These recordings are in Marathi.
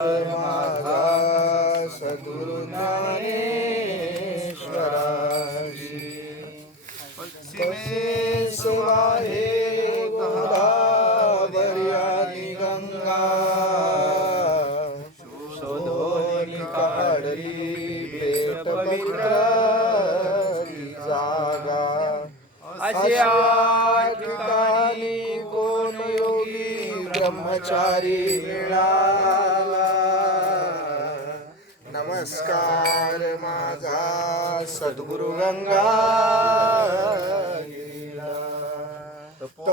माझा सद्गुरु ज्ञानेश्वराशी पश्चिमेस वाहे गोदावरी आणि गंगा शोधोनी काढली पेट पवित्राची जागा अशा ठिकाणी कोण योगी ब्रह्मचारी मिळाला नमस्कार माझा सद्गुरु गंगागिरीला तपो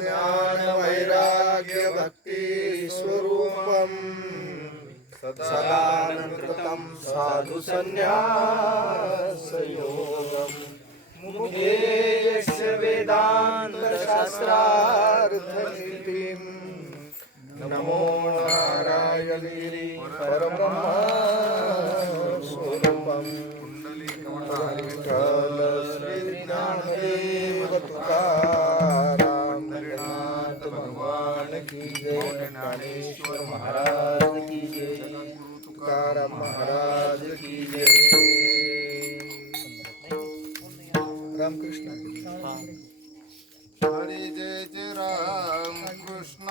ज्ञान वैराग्य भक्ती स्वरूपम सदानंदकृतं साधु संन्यास योगम मुखे यस्य वेदांत शास्त्रार्थनिधिं नमो नारायणगिरी परब्रह्म स्वरूपम विठ्ठल श्री ज्ञानदेव तुकाराम नाथ भगवान की जय ज्ञानेश्वर महाराज की जय तुकाराम महाराज की जय रामकृष्ण हरे जय जय राम कृष्ण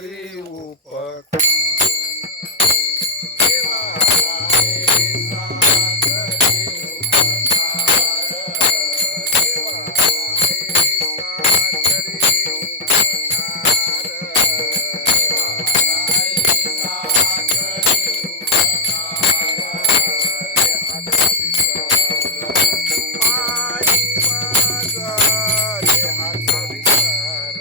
करी उपकार देवाला ऐसा करी उपकार देवाला ऐसा करी उपकार देवाला ऐसा करी उपकार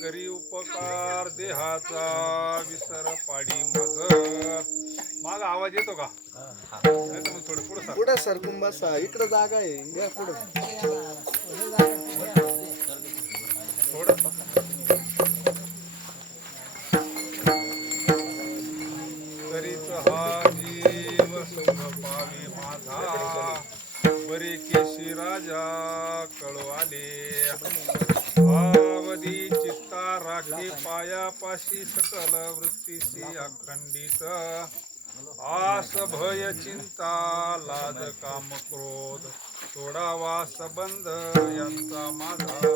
करी उपकार देहाचा विसर पाडी माग आवाज येतो का? नाही तर मग थोडं पुढं पुढे सरकून बसा, इकडे जागा आहे, या पुढे. थोडं तरीच हा जीव सुख पावी माझा बरे केशी राजा कळू आले आवधी चित्ता राखे पायापाशी सकल वृत्तीशी अखंडित आस भय चिंता लाज काम क्रोध सोडावा संबंध यांचा माझा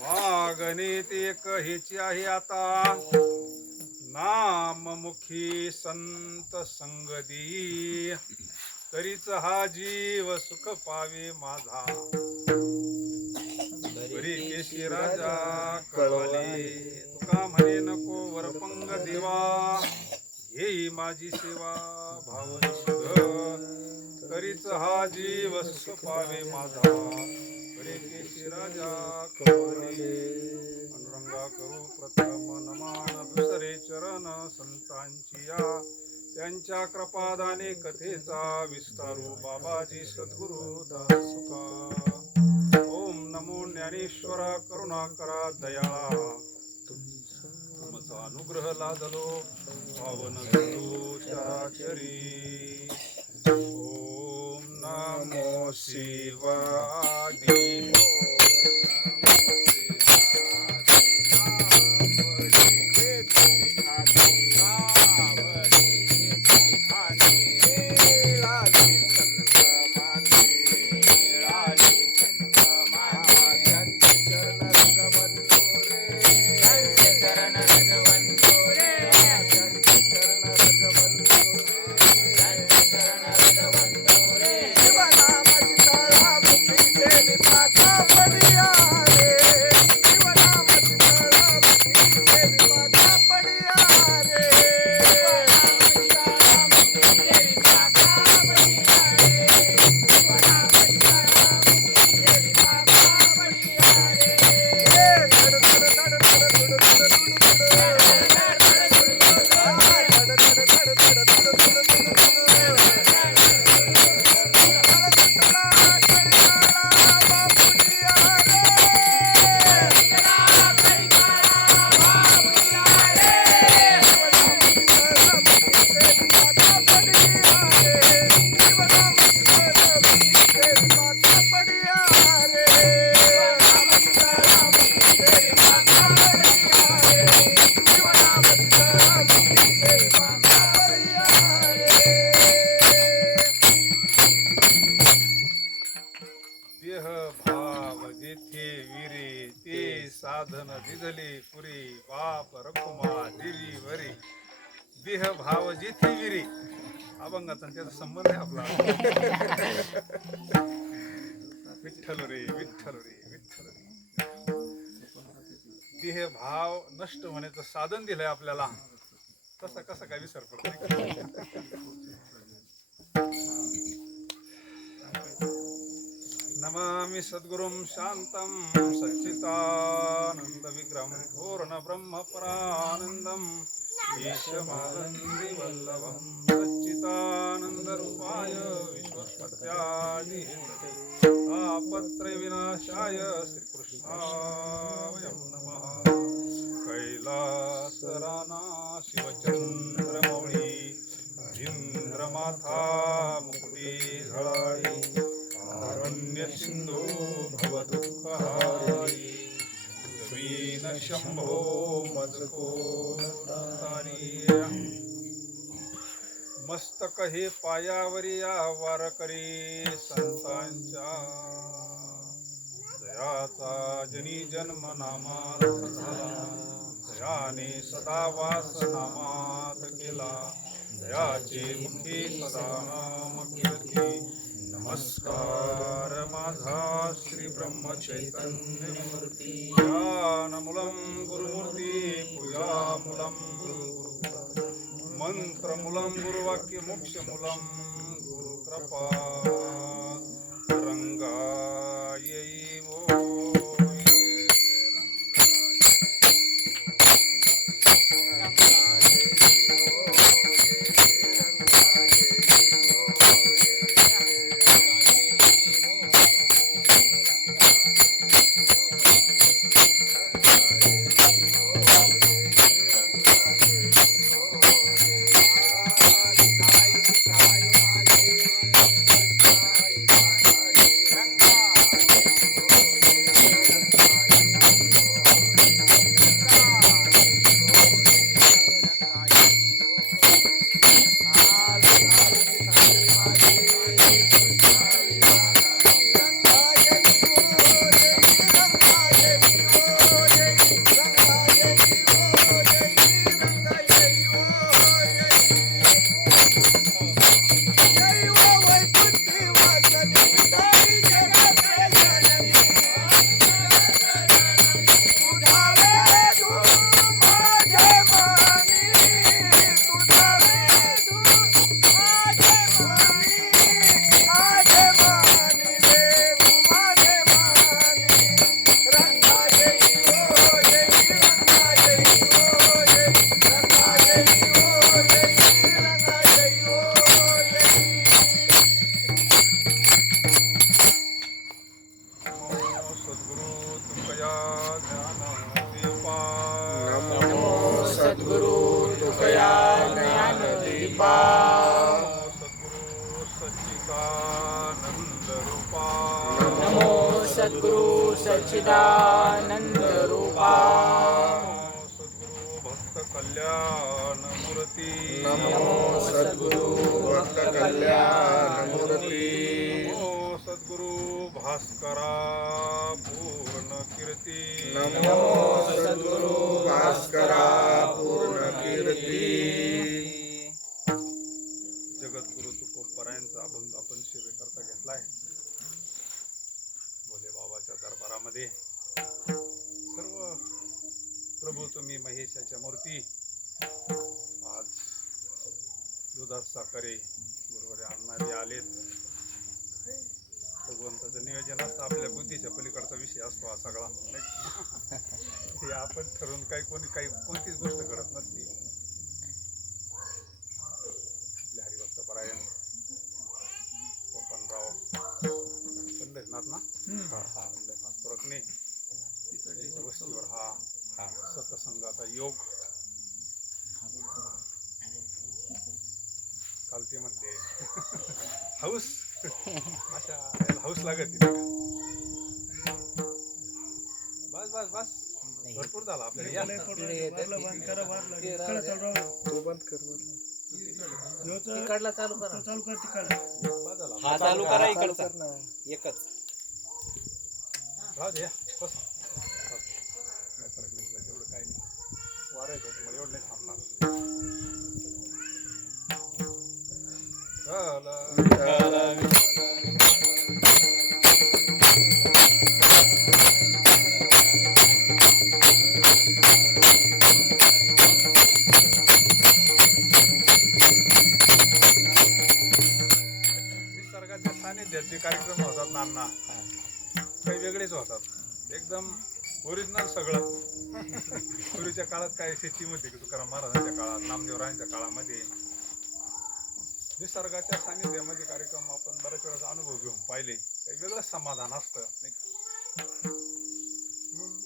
मागणीत एक हेची आहे आता नाममुखी संत संगदी तरीच हा जीव सुख पावे माझा बरी केशी राजा कळवले तुका म्हणे नको वरपंग देवा येई माझी सेवा भाव तरीच हा जीव सुख पावे माझा बरे केशी राजा कळवले अनुरंगा करू प्रथम नमान दुसरे चरण संतांची या त्यांच्या कृपादाने कथेचा विस्तारू बाबाजी सद्गुरु दासुका ओम नमो ज्ञानेश्वरा करुणा करा दयाळा तुमचा अनुग्रह लादलो पावन झालो चराचरी ओम नमो शिवाय साधन दिधले पुरी बाप रखुमा दिली वरी देह भाव जिथी विरी अभंगाचा त्याचा संबंध आहे आपला विठ्ठल रे विठ्ठल रे विठ्ठल रे. देह भाव नष्ट होण्याचं साधन दिलंय आपल्याला, तसा कसा काय विसर पडतो. नमामि सद्गुरुं शान्तं सच्चिदानन्द विग्रहं पूर्ण ब्रह्म परानन्दम् ईशमानन्दि वल्लभं सच्चिदानन्द रूपाय विश्वोत्पत्त्यादि तापत्रय विनाशाय श्रीकृष्णाय नमः. कैलासराना शिवचंद्रमौळी इंद्रमाथा मुकुटी झळाळी अरण्य सिंधू भवदुःखहारी वीन शंभो मजको तारी. मस्तक हे पायावरी वारकरी संतांच्या जयाचा जनी जन्म नामार्थ झाला. जयाने सदा वास नामात केला. जयाचे मुखी सदा नाम कीर्ती. नमस्कार माझा श्री ब्रह्म चैतन्य मूर्ती. ज्ञानमूलं गुरुमूर्ती पूजामूलं गुरु मंत्रमूलं गुरुवाक्य मोक्षमूलं गुरुकृपा रंगायै वो सद्गुरु सच्चिदानंद रूपा. सद्गुरु भक्त कल्याण मूर्ती. नमो सद्गुरु भक्त कल्याण मूर्ती. नमो सद्गुरु भास्करा पूर्ण कीर्ती. नमो सद्गुरु भास्करा पूर्ण कीर्ती. जगद्गुरु तुकोबरायांचा अभंग आपण सेवेकरता घेतलाय. भोले बाबाच्या दरबारामध्ये सर्व प्रभू तुम्ही महेशाच्या मूर्ती. आज दुधात साखरे बरोबर अण्णाजी आलेत. भगवंताचं नियोजन असतं. आपल्या बुद्धीच्या पलीकडचा विषय असतो हा सगळा. ते आपण ठरवून कोणतीच गोष्ट घडत नसते. आपले हरिभक्त परायण कोपनराव पंढरीनाथ ना पंढरीनाथ तुरकणे त्यांच्या वस्तीवर हा सतसंगाचा योग. काल ते म्हणते हाऊस अशा हाऊस लागत. बस बस बस भरपूर झाला आपल्याला. तो बंद कर. तिकडला चालू करा. हा चालू करा इकडचा एकच. राहू दे बस. काय फरक नाही एवढं काही नाही. वारायचं तुम्हाला एवढं नाही थांबणार. चला काही वेगळेच होतात एकदम ओरिजिनल सगळं. पूर्वीच्या काळात काय शेतीमध्ये तुकाराम महाराजांच्या काळात, नामदेवरायांच्या काळामध्ये निसर्गाच्या सानिध्यामध्ये कार्यक्रम आपण बऱ्याच वेळेस अनुभव घेऊन पाहिले. काही वेगळंच समाधान असतं नाही का? म्हणून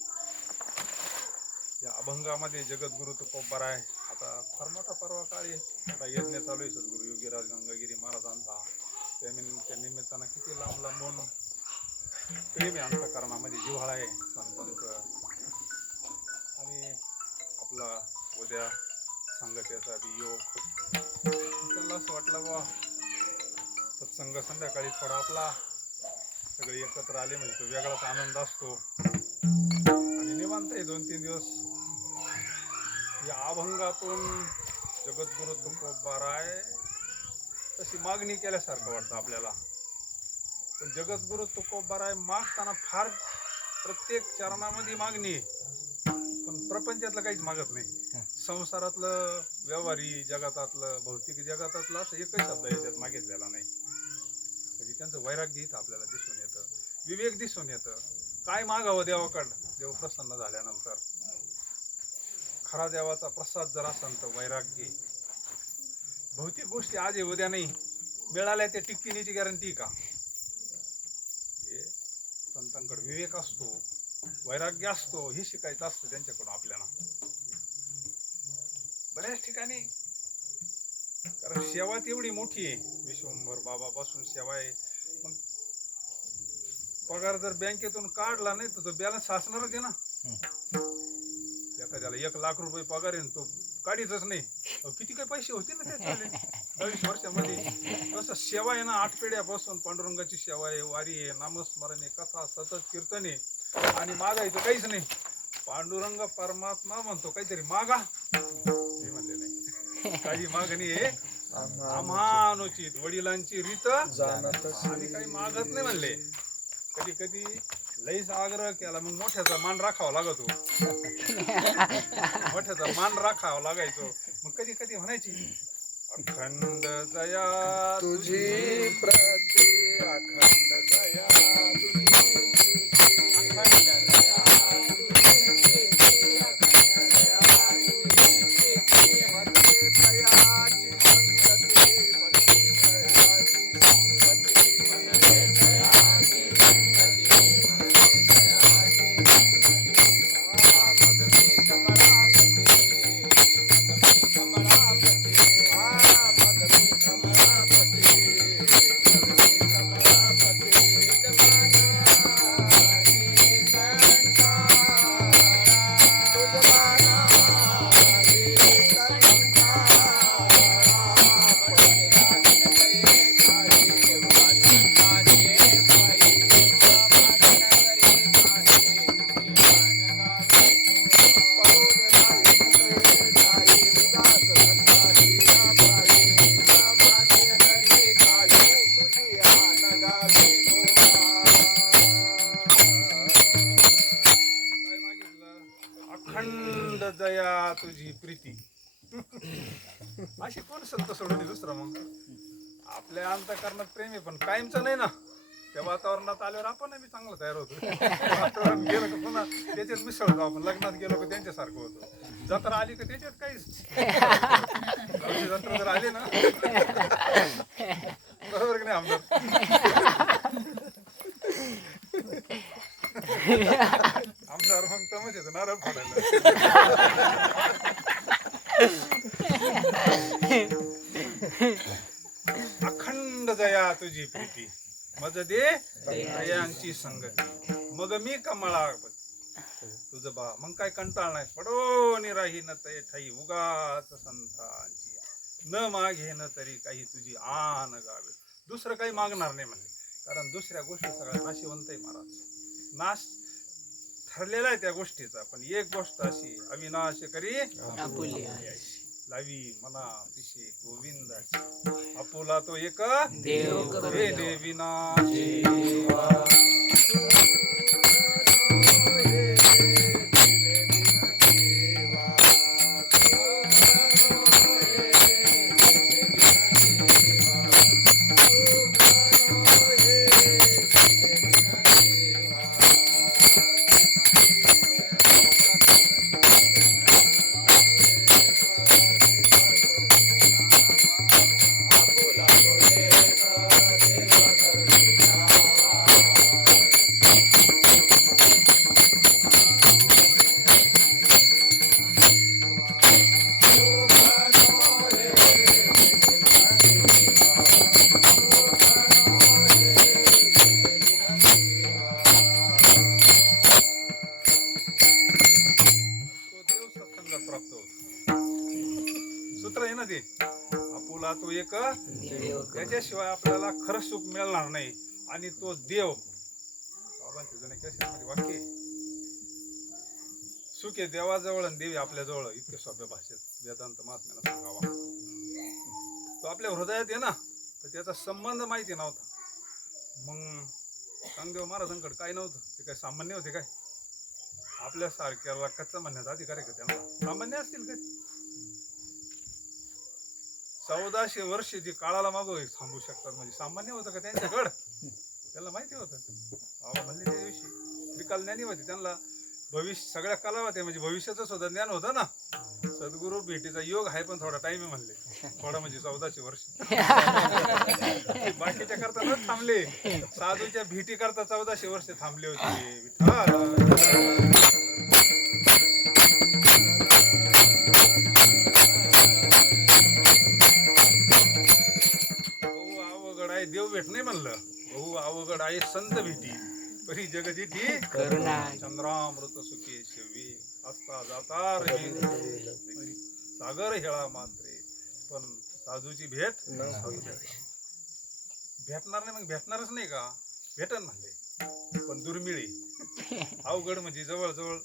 या अभंगामध्ये जगद्गुरु तुकोबार आहे. आता फार मोठा परवा काळ आहे. आता यज्ञ चालू आहे सद्गुरु योगीराज गंगागिरी महाराजांचा. त्या निमित्तानं किती लांब लांबून प्रेम आहे अंतःकरणामध्ये, जिव्हाळा आहे संतांचं. आणि आपला उद्या संगतीचा वियोग. त्यांना असं वाटलं बा सत्संग संध्याकाळी थोडा आपला सगळे एकत्र आले म्हणजे तो वेगळाच आनंद असतो. आणि निवांत आहे 2-3 दिवस. या अभंगातून जगद्गुरु तुकोबार आहे तशी मागणी केल्यासारखं वाटतं आपल्याला. पण जगद्गुरु तुकोबार आहे मागताना फार प्रत्येक चरणामध्ये मागणी, पण प्रपंचातलं काहीच मागत नाही. संसारातलं, व्यवहारी जगातातलं, भौतिक जगातातलं असं एकही शब्द याच्यात मागितलेला नाही. म्हणजे त्यांचं वैराग्य इथं आपल्याला दिसून येतं, विवेक दिसून येतं. काय मागावं देवाकडं? देव प्रसन्न झाल्यानंतर खरा देवाचा प्रसाद जर असेल तर वैराग्य. भौतिक गोष्टी आज आहे उद्या नाही, मिळाल्या त्या टिकतीनेची गॅरंटी का? संतांकडे विवेक असतो, वैराग्य असतो, हे शिकायचं असतं त्यांच्याकडून आपल्याला बऱ्याच ठिकाणी. कारण सेवा तेवढी मोठी आहे, विश्वंभर बाबापासून सेवा आहे. मग पगार जर बँकेतून काढला नाही तर तो बॅलन्स साचणारच आहे ना. एखाद्याला 1 लाख रुपये पगार आहे तो काढीतच नाही, किती काही पैसे होते ना त्याच्याकडे 22 वर्षामध्ये. तसं सेवा आहे ना, 8 पिढ्यापासून पांडुरंगाची सेवा आहे, वारी आहे, नामस्मरण आहे, कथा, सतत कीर्तन आहे. आणि मागायचं काहीच नाही. पांडुरंग परमात्मा म्हणतो काहीतरी मागा, मी म्हणले नाही. काही मागणी आहे आम्हानुचित, वडिलांची रीत आणि काही मागत नाही म्हणले. कधी कधी लईच आग्रह केला मग मोठ्याचा मान राखावा लागतो. मोठ्याचा मान राखावा लागायचो. मग कधी कधी म्हणायची अखंड दया तुझी प्रती, अखंड दया तुझी प्रीती, अखंड दया तुझी प्रीती, अखंड दया तुझी प्रीती. मते दयाची संगती, मते दयाची संगती, मते दयाची संगती, मते दयाची संगती. मगमी कमलापती, मगमी कमलापती, मगमी कमलापती, मगमी कमलापती. अखंड दया तुझी प्रीती. अशी कोण संत सोडून दुसरं? मग आपल्या अंतःकरणात प्रेम आहे पण कायमचं नाही ना. त्या वातावरणात आल्यावर आपण बी चांगलं तयार होतो. वातावरण गेलं का पुन्हा त्याच्यात मिसळतो आपण. लग्नात गेलो का त्यांच्यासारखं होतो. जत्रा आली का त्याच्यात काहीच. जत्रा जर आली ना बरोबर की नाही आमदार? आमदार मग तमाशेच नारळ फोडायला. अखंड दया तुझी प्रीती, मज दे दयांची संगती. मग मी कमळा तुझं बा. मग काय कंटाळ नाही. पडोनी राही न ते ठाई उगाच संतांची. न मागेन तरी काही तुझी आन गावे. दुसरं काही मागणार नाही म्हणले. कारण दुसऱ्या गोष्टी सगळ्या नाशिवंत आहे महाराज. नाश ठरलेला आहे त्या गोष्टीचा. पण एक गोष्ट अशी अविनाश करी लावी मना पिशे गोविंदाची. आपुला तो एक देव हे देविनाशी. तो एक त्याच्याशिवाय आपल्याला खरं सुख मिळणार नाही. आणि तो देव बाबांच्या जुन्या कॅसेटमध्ये वाक्य आहे, सुख आहे देवाजवळ आणि देवी आपल्या जवळ, इतके सोप्या भाषेत वेदांत महात्म्याला सांगावा. तो आपल्या हृदयात आहे ना, तर त्याचा संबंध माहिती नव्हता. मग चांगदेव महाराजांकडे काय नव्हतं, ते काय सामान्य होते काय? आपल्यासारख्याला कच्चा म्हणण्याचा अधिकार आहे का त्यांना? सामान्य असतील काय? 1400 वर्ष जे काळाला मागं थांबू शकतात म्हणजे सामान्य होतं का त्यांच्याकडं? त्यांना माहिती होतं. बाबा म्हणले त्या दिवशी त्रिकाल ज्ञानी होते, त्यांना भविष्य सगळ्या कला होत्या, म्हणजे भविष्याचं सुद्धा ज्ञान होतं ना. सद्गुरु भेटीचा योग आहे पण थोडा टाइम आहे म्हणले, थोडा म्हणजे 1400 वर्ष. बाकीच्या करता न थांबले, साधूच्या भेटी करता 1400 वर्ष थांबले होते. विठ्ठल बहु अवघड आहे देव भेट नाही म्हणलं, बहु अवघड आहे संत भेटी. परी जगजिठी करुणा चंद्रामृत सुखी शिवी असता जाता रवी सागर हेळा मात्रे. पण साधूची भेट भेटणार नाही. मग भेटणारच नाही का? भेटन म्हणले पण दुर्मिळी. अवघड म्हणजे जवळजवळ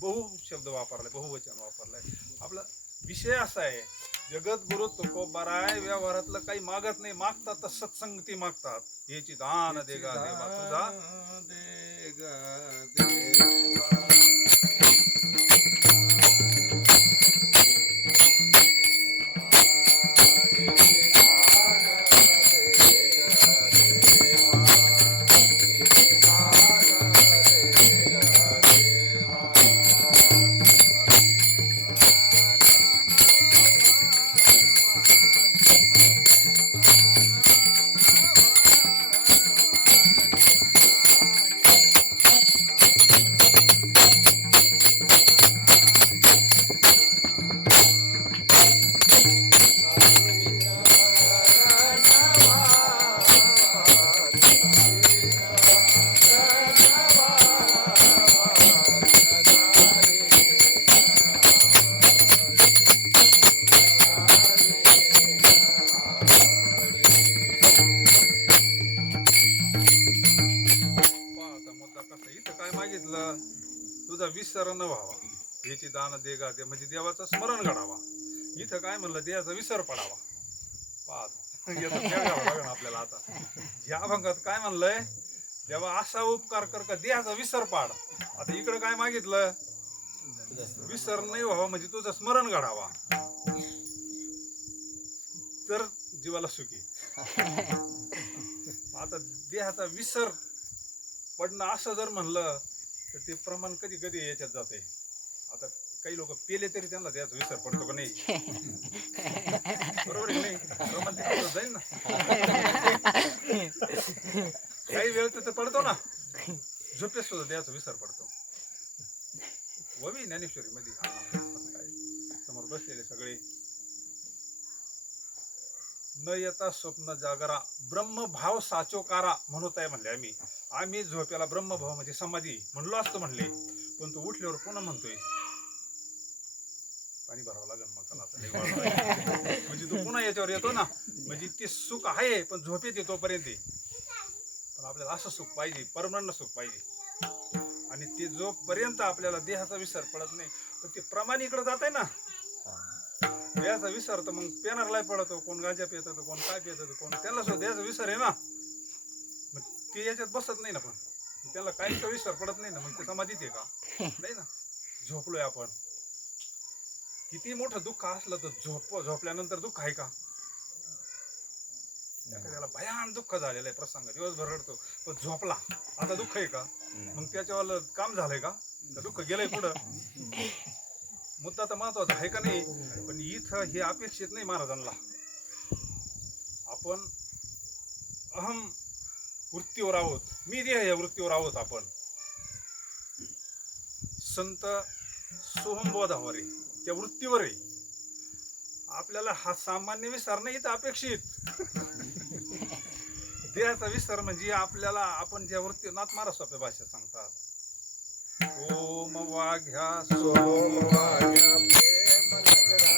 बहु शब्द वापरलाय, बहुवचन वापरलाय. आपला विषय असा आहे, जगद्गुरु तुकोबाराय व्यवहारातलं काही मागत नाही, मागतात तर सत्संगती मागतात. याची दान देगा देवा तुझा तुझा विसर न व्हावा. याची दान देगा दे म्हणजे देवाचं स्मरण घडावा. इथं काय म्हणलं, देवाचा विसर पडावा. पाहत आपल्याला आता या अभंगात काय म्हणलंय, देवा असा उपकार कर का देहाचा विसर पाड. आता इकडं काय मागितलं, विसर नाही व्हावा म्हणजे तुझं स्मरण घडावा, तर जीवाला सुखी. आता देहाचा विसर पडणं असं जर म्हणलं तर ते प्रमाण कधी कधी याच्यात जाते. आता काही लोक पेले तरी त्यांना त्याचा विसर पडतो का नाही? बरोबर आहे नाही? प्रमाण ते जाईल ना. काही वेळ तर पडतो ना, झोपेत सुद्धा त्याचा विसर पडतो. ववी ज्ञानेश्वरी मध्ये समोर बसलेले सगळे, न येता स्वप्न जागरा ब्रह्मभाव साचोकारा म्हणत आहे म्हणले. आम्ही झोपेला ब्रह्मभाव म्हणजे समाधी म्हणलो असतो म्हणले, पण तो उठल्यावर पुन्हा म्हणतोय पाणी भरावं लागेल मग म्हणजे तो पुन्हा याच्यावर येतो ना. म्हणजे ते सुख आहे पण झोपेत येतो पर्यंत. पण आपल्याला असं सुख पाहिजे, परमनंट सुख पाहिजे. आणि ते जोपर्यंत आपल्याला देहाचा विसर पडत नाही तर ते प्रमाण इकडे जात आहे ना. देहाचा विसर तर मग पेनारला पडतो, कोण गांजा पित, कोण काय पित, कोण त्यांना सुद्धा देहाचा विसर आहे ना. मग ते याच्यात बसत नाही ना, पण त्याला काहीचा विसर पडत नाही ना. मग ते समाधीत आहे का? नाही ना. झोपलोय आपण, किती मोठं दुःख असलं तर झोपल्यानंतर दुःख आहे का? त्याला भयान दुःख झालेलं आहे, प्रसंग दिवसभर रडतो पण झोपला, आता दुःख आहे का? मग त्याच्यावर काम झालंय का? दुःख गेलंय पुढं. मुद्दा तर महत्वाचा आहे का नाही? पण इथं हे अपेक्षित नाही महाराजांना. आपण अहम वृत्तीवर आहोत, मी देह या वृत्तीवर आहोत. आपण संत सोहमबोधावर आहे, त्या वृत्तीवर आहे. आपल्याला हा सामान्य विसर नाही तर अपेक्षित. देहाचा विसर म्हणजे आपल्याला आपण ज्या वृत्ती नाथ महाराज सोप्या भाषेत सांगतात, ओम वाघ्या सोम वाघ्या प्रेम लगरा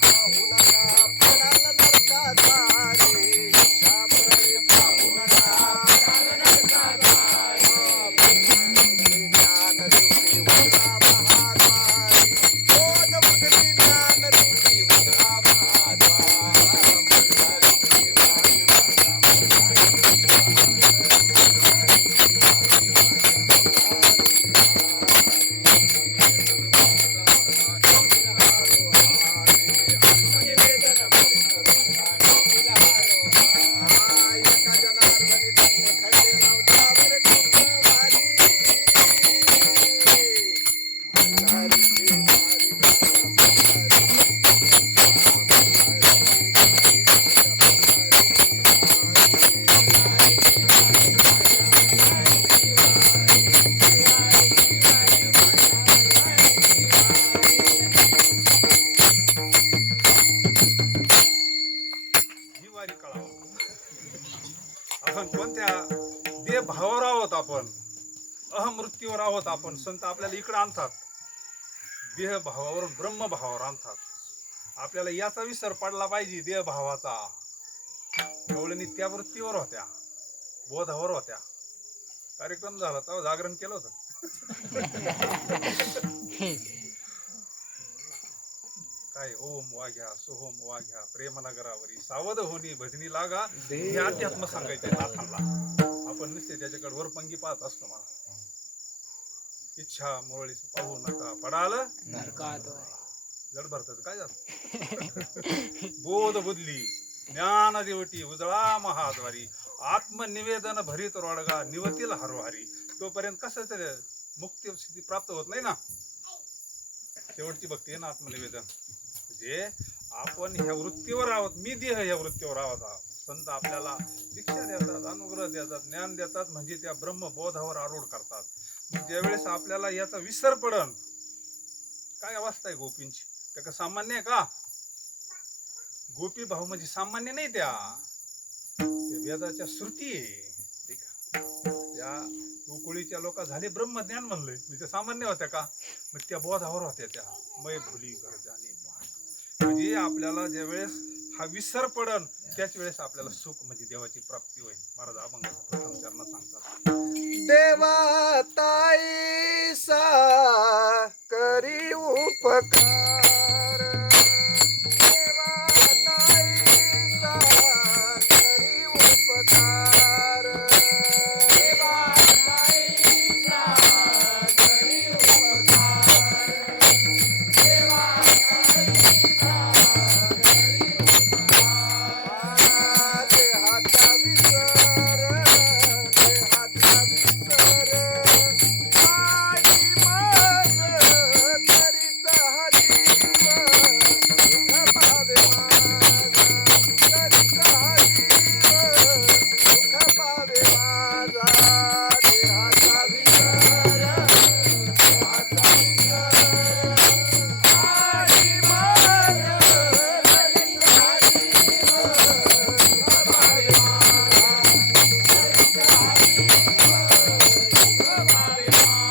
पाहू नका पडाल नरकाचा रे, इच्छा मरळी पाहू नका. ज्ञान देवते वसला महाद्वारी, बोध बुद्धली ज्ञान देवते वसला महाद्वारी. एका जनार्दनी धर्म खंडेराव द्यावर कुंभवारी. म्हातारीची वारी ही वारी कळावं. आपण कोणत्या देह भावावर आहोत, आपण अहमृत्यूवर आहोत. आपण संत आपल्याला इकडे आणतात, देह भावावरून ब्रह्म भावावर आणतात. आपल्याला याचा विसर पडला पाहिजे. देह भावाचा गवळणी त्या वृत्तीवर होत्या, बोधावर होत्या. कार्यक्रम झाला तेव्हा जागरण केलं होतं. काय ओम वाघ्या सोहोम वाघ्या प्रेमनगरावरी सावध होणी भजनी लागा, हे अध्यात्म सांगायचंय नाथांना. आपण नुसते त्याच्याकडे वरपंगी पाहत असतो. मला इच्छा मुरळीस पाहू नका पडाल नरकात जड भरतात काय झालं. बोध बुद्धली ज्ञान देवटी उजळा महाद्वारी, आत्मनिवेदन भरीत रोडगा निवतील हरोहारी. तोपर्यंत कसं मुक्ती स्थिती प्राप्त होत नाही ना. शेवटची भक्ती आहे ना आत्मनिवेदन. म्हणजे आपण ह्या वृत्तीवर आहोत, मी देह ह्या वृत्तीवर आहोत. संत आपल्याला दीक्षा देतात, अनुग्रह देतात, ज्ञान देतात, म्हणजे त्या ब्रह्मबोधावर आरूढ करतात. मग ज्यावेळेस आपल्याला याचा विसर पडन, काय अवस्था आहे गोपींची. त्या का सामान्य आहे का. गोपी भाऊ म्हणजे सामान्य नाही, त्या वेदाच्या श्रुती आहे. ठीक आहे. त्या गोकुळीच्या लोक झाले ब्रह्मज्ञान म्हणलंय, म्हणजे सामान्य होत्या का. मग त्या बोधावर होत्या त्या मै भुली गरजाने पाठ. म्हणजे आपल्याला ज्या वेळेस हा विसर पडन, त्याच वेळेस आपल्याला सुख म्हणजे देवाची प्राप्ती होईल. महाराज अभंगाच्या प्रथम चरणात सांगतात, देवा ताईसा करी उपकार. देवा ताईसा करी उपकार. देवा ताईसा करी उपकार. देवा ताईसा करी उपकार. देहाचा विसर, देहाचा विसर, आई मग तरीच हरीव सुख पावे माझा. तरीच हरीव सुख पावे माझा. देहाचा विसर, देहाचा विसर, आई मग तरीच हरीव सुख पावे माझा.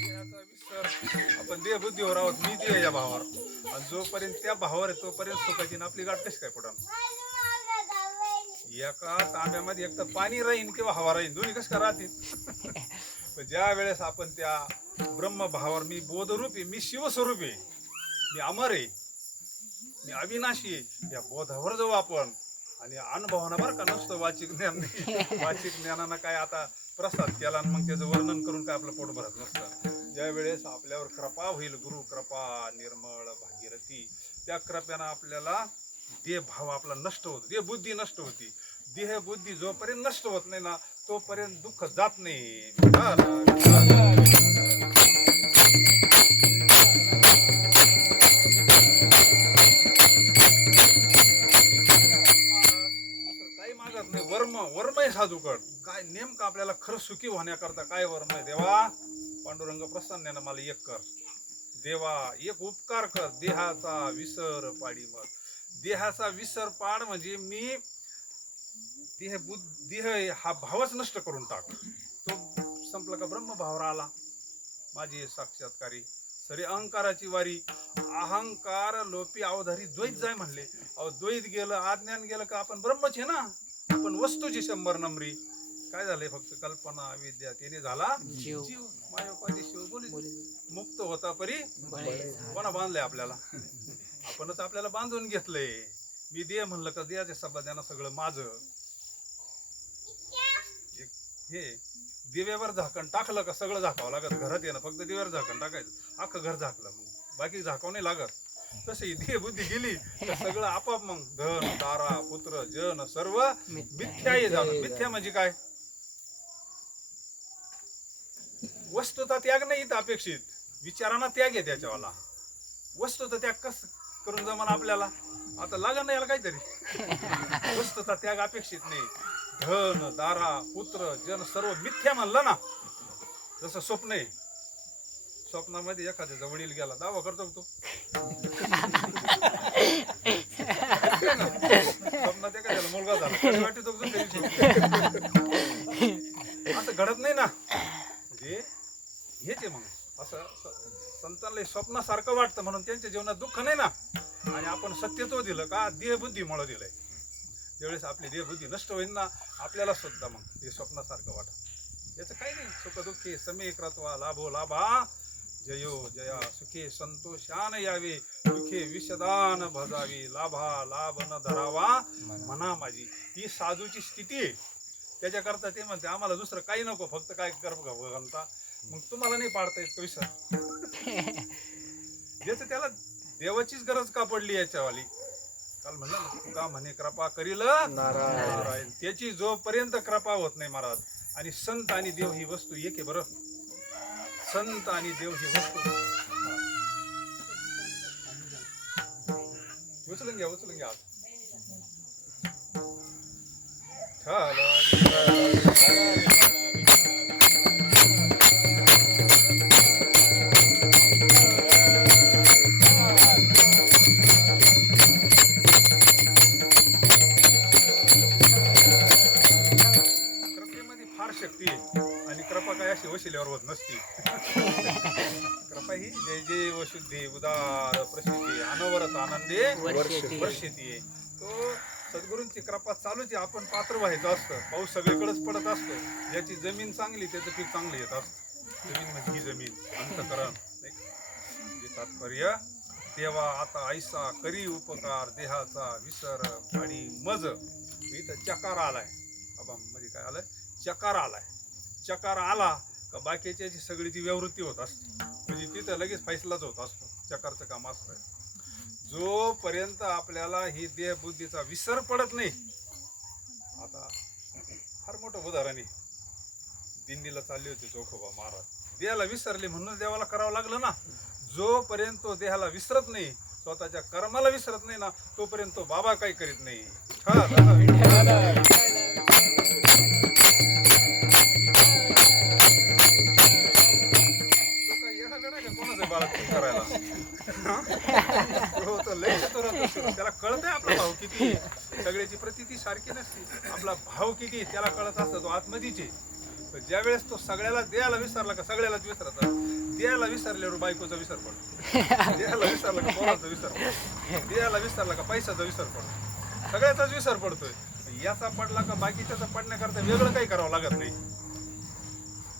देहाचा विसर. आपण देह बुद्धीवर आहोत, मी देह या भावावर. आणि जोपर्यंत त्या भावावर आहे तोपर्यंत सुखाची आपली गाठ कशी काय पडन. एका तांब्यामध्ये एक तर पाणी राहीन किंवा हवा राहीन, दोन्ही कसं काय राहतील. पण ज्या वेळेस आपण त्या ब्रह्म भावावर, मी बोधरूप आहे, मी शिवस्वरूप आहे, मी अमर आहे, मी अविनाशी आहे, या बोधावर जाऊ आपण. आणि अनुभवानं बरं का नसतं वाचिक ज्ञान नाही. वाचिक ज्ञानानं काय आता प्रसाद केला आणि मग त्याचं वर्णन करून काय आपलं पोट भरत नसतं. ज्या वेळेस आपल्यावर कृपा होईल, गुरु कृपा निर्मळ भागीरथी, त्या कृपेनं आपल्याला देह भाव आपला नष्ट होतो, देह बुद्धी नष्ट होती. देह बुद्धी जोपर्यंत नष्ट होत नाही ना, तोपर्यंत दुःख जात नाही. काही मागत नाही. वर्म आहे साधूकड. काय नेमकं आपल्याला खरं सुखी होण्याकरता काय वर्म आहे. देवा पांडुरंग प्रसन्नानं मला एक कर. देवा एक उपकार कर, देहाचा विसर पाडी मग. देहाचा विसर पाड म्हणजे मी देह हा भावच नष्ट करून टाक. तो संपला का ब्रह्मभाव राहिला. माझी साक्षात्कारी सरी अहंकाराची वारी. अहंकार लोपी अवधारी द्वैत जाय म्हणले. अहो द्वैत गेलं, अज्ञान गेलं का आपण ब्रह्मच आहे ना. आपण वस्तूची 100 नंबरी. काय झालंय फक्त कल्पना अविद्या तिने झाला जीव. जीव. मायोपाधी शिव बोली बोली. मुक्त होता परी बळे. कोणा बांधलंय आपल्याला. आपणच आपल्याला बांधून घेतलंय. मी देह म्हणलं का देहाच्या शब्दानं सगळं माझं. हे दिव्यावर झाकण टाकलं का सगळं झाकावं लागत. घरात येणं फक्त दिव्यावर झाकण टाकायचं, अख्खं घर झाकलं, मग बाकी झाकाव नाही लागत. तशी देह बुद्धी गेली तर सगळं आपाप मग धन तारा पुत्र जन सर्व मिथ्या झालं. मिथ्या म्हणजे काय? वस्तुता त्याग नाही इथं अपेक्षित, विचारांना त्याग आहे त्याच्यावाला. वस्तुता त्याग कस करून जमान आपल्याला. आता लागण नाही याला काहीतरी. वस्तुता त्याग अपेक्षित नाही. धन दारा पुत्र जन सर्व मिथ्या म्हणलं ना. जसं स्वप्न आहे, स्वप्नामध्ये एखाद्याचा वडील गेला दावा करतो तो. स्वप्नात एखाद्याला मुलगा झाला कशी वाटतो असं घडत नाही ना. म्हणजे हेच आहे. मग असं संतांना स्वप्नासारखं वाटतं म्हणून त्यांच्या जीवनात दुःख नाही ना. आणि आपण सत्यत्व दिलं का देहबुद्धीमुळे दिलंय. ज्यावेळेस आपली देहबुद्धी नष्ट होईल ना आपल्याला सुद्धा मग हे स्वप्नासारखं वाटत. याचं काही नाही. सुख दुःखे समे क्रत्वा लाभो लाभा जयो जया सुखे संतोषान यावे दुखे विषदान भजावी लाभा लाभ न धरावा म्हणा माझी. ही साधूची स्थिती आहे. त्याच्याकरता ते म्हणते आम्हाला दुसरं काही नको, फक्त काय कर घंटा. मग तुम्हाला नाही पाडता येत विसर. ज्याचं त्याला देवाचीच गरज का पडली याच्यावाली. काल म्हणलं ना का म्हणे कृपा करील नारायण. त्याची जोपर्यंत कृपा होत नाही महाराज. आणि संत आणि देव ही वस्तू एक आहे बरं. संत आणि देव ही वस्तू उचलून घ्या कृपेमध्ये फार शक्ती आहे. आणि कृपा काय अशी वशिल्यावर होत नसती. कृपा ही जय जय वशुद्धी उदार प्रसिद्धी अनवरत आनंदे वर्षिती आहे. तो सद्गुरूंची कृपा चालूच आहे. आपण पात्र व्हायचं असतं. पाऊस सगळीकडेच पडत असतो. ज्याची जमीन चांगली त्याचं पीक चांगलं येत असतं. जमीन म्हणजे ही जमीन अंतकरण. म्हणजे तात्पर्य तेव्हा आता ऐसा करी उपकार देहाचा विसर आणि मज. इथं चकार आलाय बाबा. मध्ये काय आलंय? चकार आलाय. चकार आला का बाकीच्या सगळीची व्यवृत्ती होत असते. म्हणजे तिथं लगेच फैसलाच होत असतो. चकारचं काम असतं. जोपर्यंत आपल्याला ही देहबुद्धीचा विसर पडत नाही. आता फार मोठं उदाहरण आहे. दिंडीला चालली होती चोखोबा महाराज. देहाला विसरले म्हणून देवाला करावं लागलं ना. जोपर्यंत तो देहाला विसरत नाही, स्वतःच्या कर्माला विसरत नाही ना, तोपर्यंत तो बाबा काही करीत नाही. त्याला कळतंय आपला भाव किती. सगळ्याची प्रतिती सारखी नसते. आपला भाव किती त्याला कळत असतं. तो आत्मधीचे. ज्या वेळेस तो सगळ्याला देहाला विसरला का सगळ्यालाच विसरतात. देहाला विसरल्यावर बायकोचा विसर पडतो. देहाला विसरला का पोराचा विसर पडतो. देहाला विसरला का पैशाचा विसर पडतो. सगळ्याचाच विसर पडतोय. याचा पडला का बाकीच्याचा पडण्याकरता वेगळं काही करावं लागत नाही.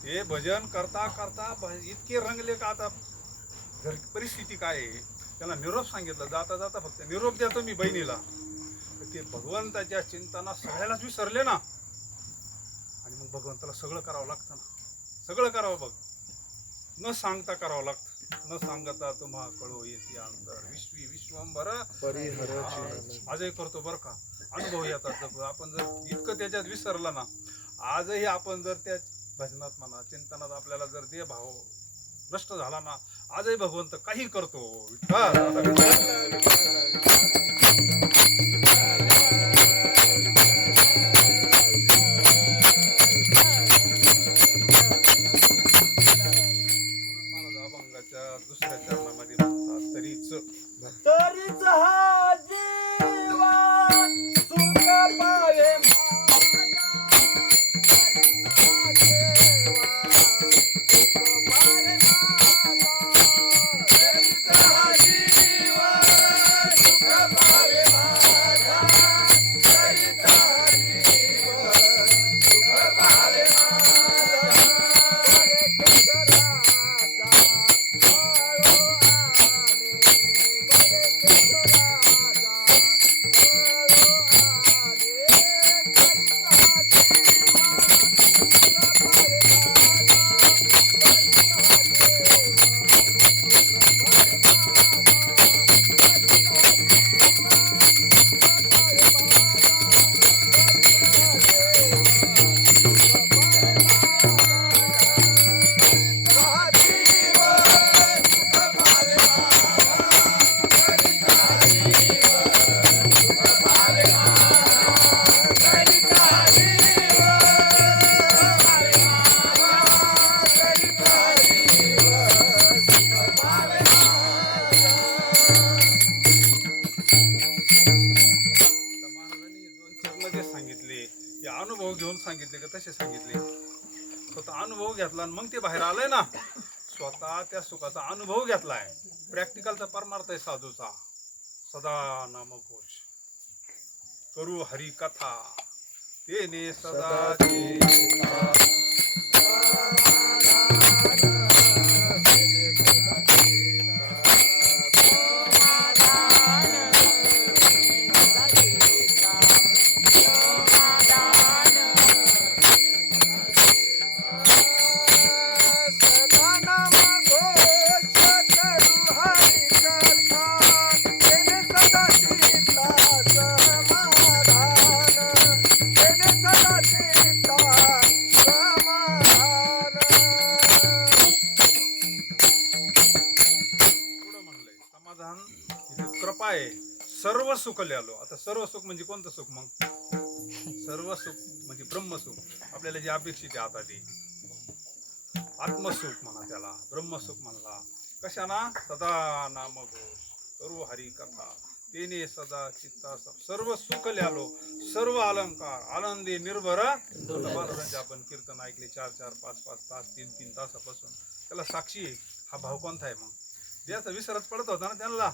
हे भजन करता करता इतके रंगले का आता घर परिस्थिती काय आहे. त्यांना निरोप सांगितलं. जाता जाता फक्त निरोप देतो मी बहिणीला. ते भगवंताच्या चिंतना सगळ्यालाच विसरले ना. आणि मग भगवंताला सगळं करावं लागतं ना. सगळं करावं बघ. न सांगता करावं लागतं. न सांगता तुम्हा कळो येते अंतर विश्वी विश्वंभर आजही करतो बरं का. अनुभव येतात. आपण जर इतकं त्याच्यात विसरला ना. आजही आपण जर त्या भजनात म्हणा चिंतनात आपल्याला जर देह भाव नष्ट झाला ना. आजही भगवंत काही करतो. दुसऱ्या चरणामध्ये म्हणतात तरीच हा जीवा सुख पावे अनुभव घेऊन सांगितले का तसे सांगितले. स्वतः अनुभव घेतला आणि मग ते बाहेर आलंय ना. स्वतः त्या सुखाचा अनुभव घेतलाय. प्रॅक्टिकलचा परमार्थ आहे साधूचा. सदा नामघोष करू हरी कथा तेने सदा सदा नाम घोष करू हरी कथा तेने सदा चित्ता समाधान तेने सदा चित्ता समाधान. पुढं म्हणलंय समाधान इथे कृपा आहे. सर्व सुख लिहिलो. आता सर्व सुख म्हणजे कोणतं सुख मग? सर्व सुख म्हणजे ब्रह्मसुख. आपल्याला जे अपेक्षित आहे आता ते आत्मसुख म्हणा, त्याला ब्रह्मसुख म्हणला. कशाना? सदा नाम घोष करू हरी कथा तेने सदा चित्ता सर्व सुख लिहालो. सर्व अलंकार आनंदी निर्भर. महाराजांचे आपण कीर्तन ऐकले 4-4, 5-5 तास, 3-3 तासापासून. त्याला साक्षी आहे. हा भाव कोणता आहे मग? ज्याचा विसरत पडत होता ना त्यांना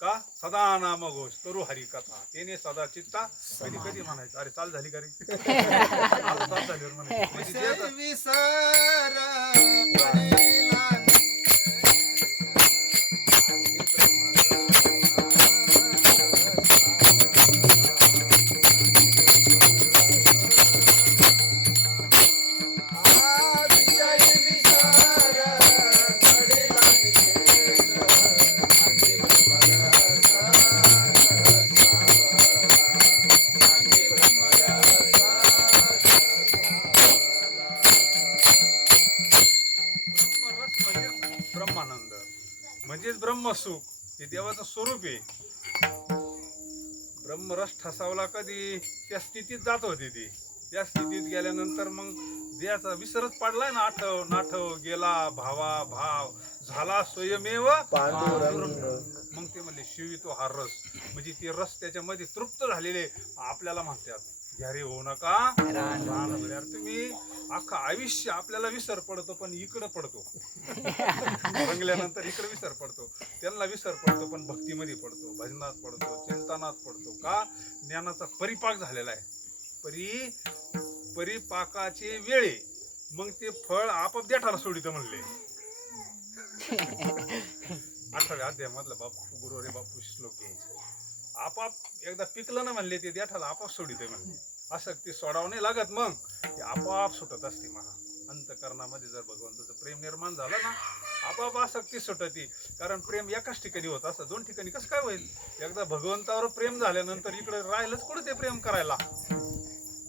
का सदा नाम घोष करू हरी कथा तेने सदा चित्ता. कधी कधी म्हणायचं अरे चाल झाली का रे? आता चाल झाल्यावर म्हणायचं. म्हणजे ज्याचा- विसर पडिला ब्रह्मरस म्हणजेच ब्रह्मानंद म्हणजेच ब्रह्मसुख. हे देवाचं स्वरूप आहे. ब्रह्मरस ठसावला कधी त्या स्थितीत जात होते ते. त्या स्थितीत गेल्यानंतर मग देवाचा विसरच पडलाय ना. आठव नाठव गेला भावा भाव झाला स्वयमेव पांडुरंग. मग ते म्हणले शिवितो हा रस. म्हणजे ते रस त्याच्यामध्ये तृप्त झालेले. आपल्याला म्हणतात घ्यारे होऊ नका रानभर. तुम्ही अख्खा आयुष्य आपल्याला विसर पडतो पण इकडं पडतो. रंगल्यानंतर इकडे विसर पडतो. त्यांना विसर पडतो पण भक्तीमध्ये पडतो, भजनात पडतो, चिंतनात पडतो. का? ज्ञानाचा परिपाक झालेला आहे. परिपाकाचे वेळे. मग ते फळ आपोआप देठाला सोडित म्हणले. 8व्या अध्यायामधलं बापू गुरु रे बापू श्लोक आहे. आपाप एकदा पिकलं ना म्हणले ते देठाला आपाप सोडित म्हणले. आसक्ती सोडावं नाही लागत. मग ते आपाप सुटत असते. मला अंतकरणामध्ये जर भगवंताचं प्रेम निर्माण झालं ना आपाप आसक्ती सुटती. कारण प्रेम एकाच ठिकाणी होत असं 2 ठिकाणी कसं काय होईल? एकदा भगवंतावर प्रेम झाल्यानंतर इकडे राहिलंच कुठं ते प्रेम करायला?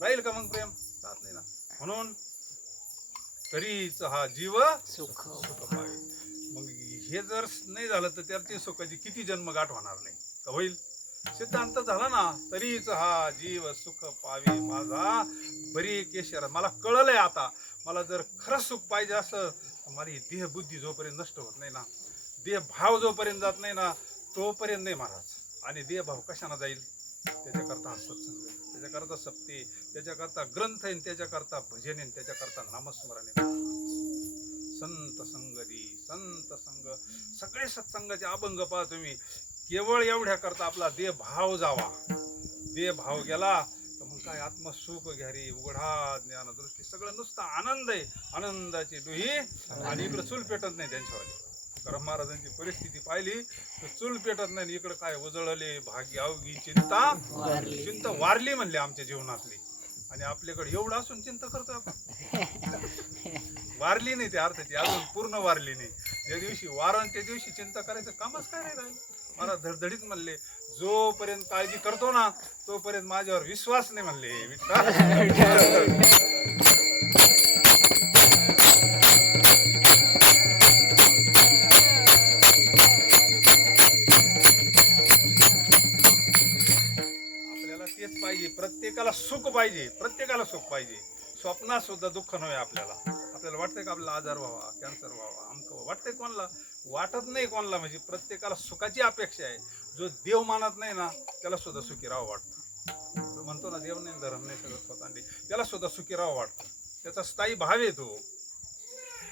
राहील का मग प्रेम? जात नाही ना. म्हणून तरीच हा जीव सुख सुख पावे. मग हे जर नाही झालं तर त्याची सुखाची किती जन्म गाठ होणार नाही का? होईल. सिद्धांत झाला ना. तरीच हा जीव सुख पावे माझा बरी केशर. मला कळलंय आता. मला जर खरंच सुख पाहिजे असं तर मला ही देहबुद्धी जोपर्यंत नष्ट होत नाही ना, देह भाव जोपर्यंत जात नाही ना तोपर्यंत नाही महाराज. आणि देह भाव कशाने जाईल? त्याच्याकरता हा सत्संग, त्याच्याकरता सप्ते, त्याच्याकरता ग्रंथ आहे, त्याच्याकरता भजन आहे, त्याच्याकरता नामस्मरण आहे. संत संगती संत संग सगळे सत्संगाचे अभंग पहा तुम्ही. केवळ एवढ्या करता आपला देह भाव जावा. देह भाव गेला तर मग काय आत्मसुख घ्या रे उघडा ज्ञान दृष्टी. सगळं नुसतं आनंद आहे. आनंदाची डोही. आणि इकडे चूल पेटत नाही त्यांच्यावाली. कारण महाराजांची परिस्थिती पाहिली तर चूल पेटत नाही. इकडे काय उजळले भाग्य अवघी चिंता वारली म्हणले आमच्या जीवनातली. आणि आपल्याकडे एवढं असून चिंता करतो आपण. वारली नाही ते अर्थाची अजून पूर्ण वारली नाही. ज्या दिवशी वारण त्या दिवशी चिंता करायचं कामच काय नाही राहील. मला धडधडीत म्हणले जोपर्यंत काळजी करतो ना तोपर्यंत माझ्यावर विश्वास नाही म्हणले. आपल्याला तेच पाहिजे. प्रत्येकाला सुख पाहिजे. प्रत्येकाला सुख पाहिजे. स्वप्नात सुद्धा दुःख नव्हे आपल्याला. आपल्याला वाटतंय का आपल्याला आजार व्हावा, कॅन्सर व्हावा, आमकं वाटतंय कोणाला? वाटत नाही कोणाला. म्हणजे प्रत्येकाला सुखाची अपेक्षा आहे. जो देव मानत नाही ना त्याला सुद्धा सुखी राहावं वाटतं. म्हणतो ना देव नाही धर्म नाही सगळं स्वतःने, त्याला सुद्धा सुखी राहावं वाटतं. त्याचा स्थायी भाव आहे तो.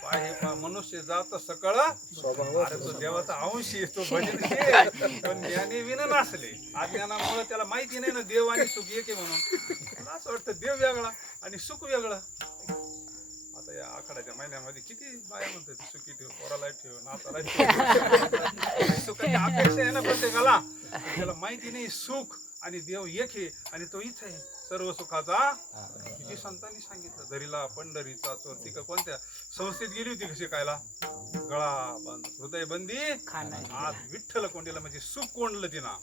पाहे मनुष्य जात सकळ अरे तो देवाचा अंश आहे, तो भजन पण ज्ञानी विन नसले. अज्ञानामुळे त्याला माहिती नाही ना देव आणि सुख एक आहे म्हणून. त्याला असं वाटतं देव वेगळा आणि सुख वेगळं. आता या आखाड्याच्या महिन्यामध्ये किती बाया म्हणतात सुखी ठेव, पोराला ठेव, नाताला ठेव. सुखाची अपेक्षा आहे ना प्रत्येकाला. त्याला माहिती नाही सुख आणि देव एक आहे आणि तो इथे आहे सर्व सुखाचा. किती संतांनी सांगितलं. दरीला पंढरीचा चोरती का कोणत्या संस्थेत गेली होती कशी शिकायला. गळा बंद हृदय बंदी आज विठ्ठल कोंडीला म्हणजे सुख कोंडलं तिना.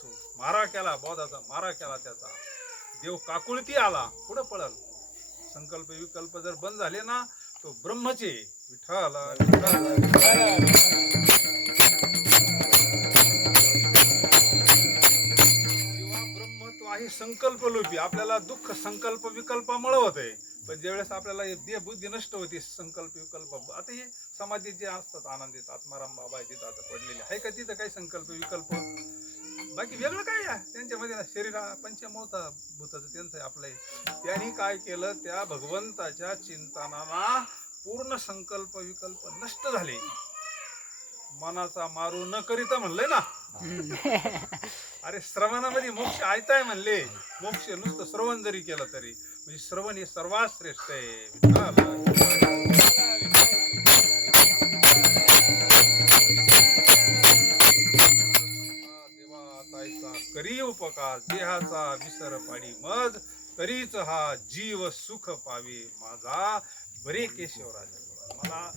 सुख मारा केला बौद्धाचा, मारा केला त्याचा. देव काकुळती आला पुढं पळल. संकल्प विकल्प जर बंद झाले ना तो ब्रह्मचे विठ्ठल आहे. संकल्प लोपी आपल्याला दुःख संकल्प विकल्पामुळे होत आहे. पण ज्यावेळेस आपल्याला देह बुद्धी नष्ट होती संकल्प विकल्प. आता हे समाधीत जे असतात आनंदित आत्माराम बाबा आहे तिथं आता पडलेले आहे का तिथं काही संकल्प विकल्प. बाकी वेगळं काय आहे त्यांच्यामध्ये ना. शरीर पंचमौत भूताचं त्यांचं आहे आपलं. त्यांनी काय केलं त्या भगवंताच्या चिंतनाला पूर्ण संकल्प विकल्प नष्ट झाले. मनाचा मारू न करीता म्हणलंय ना. अरे श्रवणामध्ये मोक्ष आयताय म्हणले. मोक्ष नुसतं श्रवण जरी केलं तरी म्हणजे श्रवण हे सर्वात श्रेष्ठ आहे. देवा ताईचा करी उपकार देहाचा विसर पाडी मज तरीच हा जीव सुख पावे माझा बरे केशवराज. मला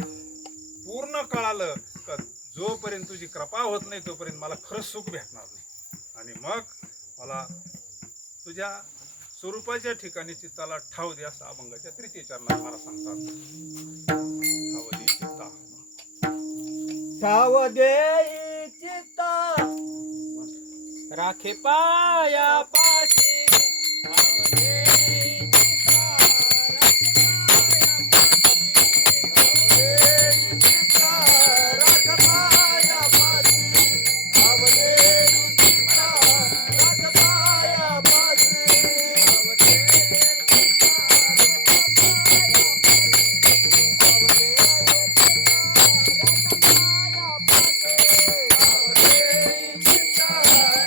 पूर्ण कळालं का जोपर्यंत तुझी कृपा होत नाही तोपर्यंत मला खरं सुख भेटणार नाही. आणि मग मला तुझ्या स्वरूपाच्या ठिकाणी चित्ताला ठाव दे असं अभंगाच्या तृतीय चरणात मला सांगतात. ठाव दे चित्ता ठाव दे चित्ता राखे पाया पाशी ठाव दे चित्ता, राखे पाया पाशी. ठाव दे चित्ता राख पाया पाशी. ठाव दे चित्ता राख पाया पाशी. ठाव दे चित्ता राख पाया पाशी.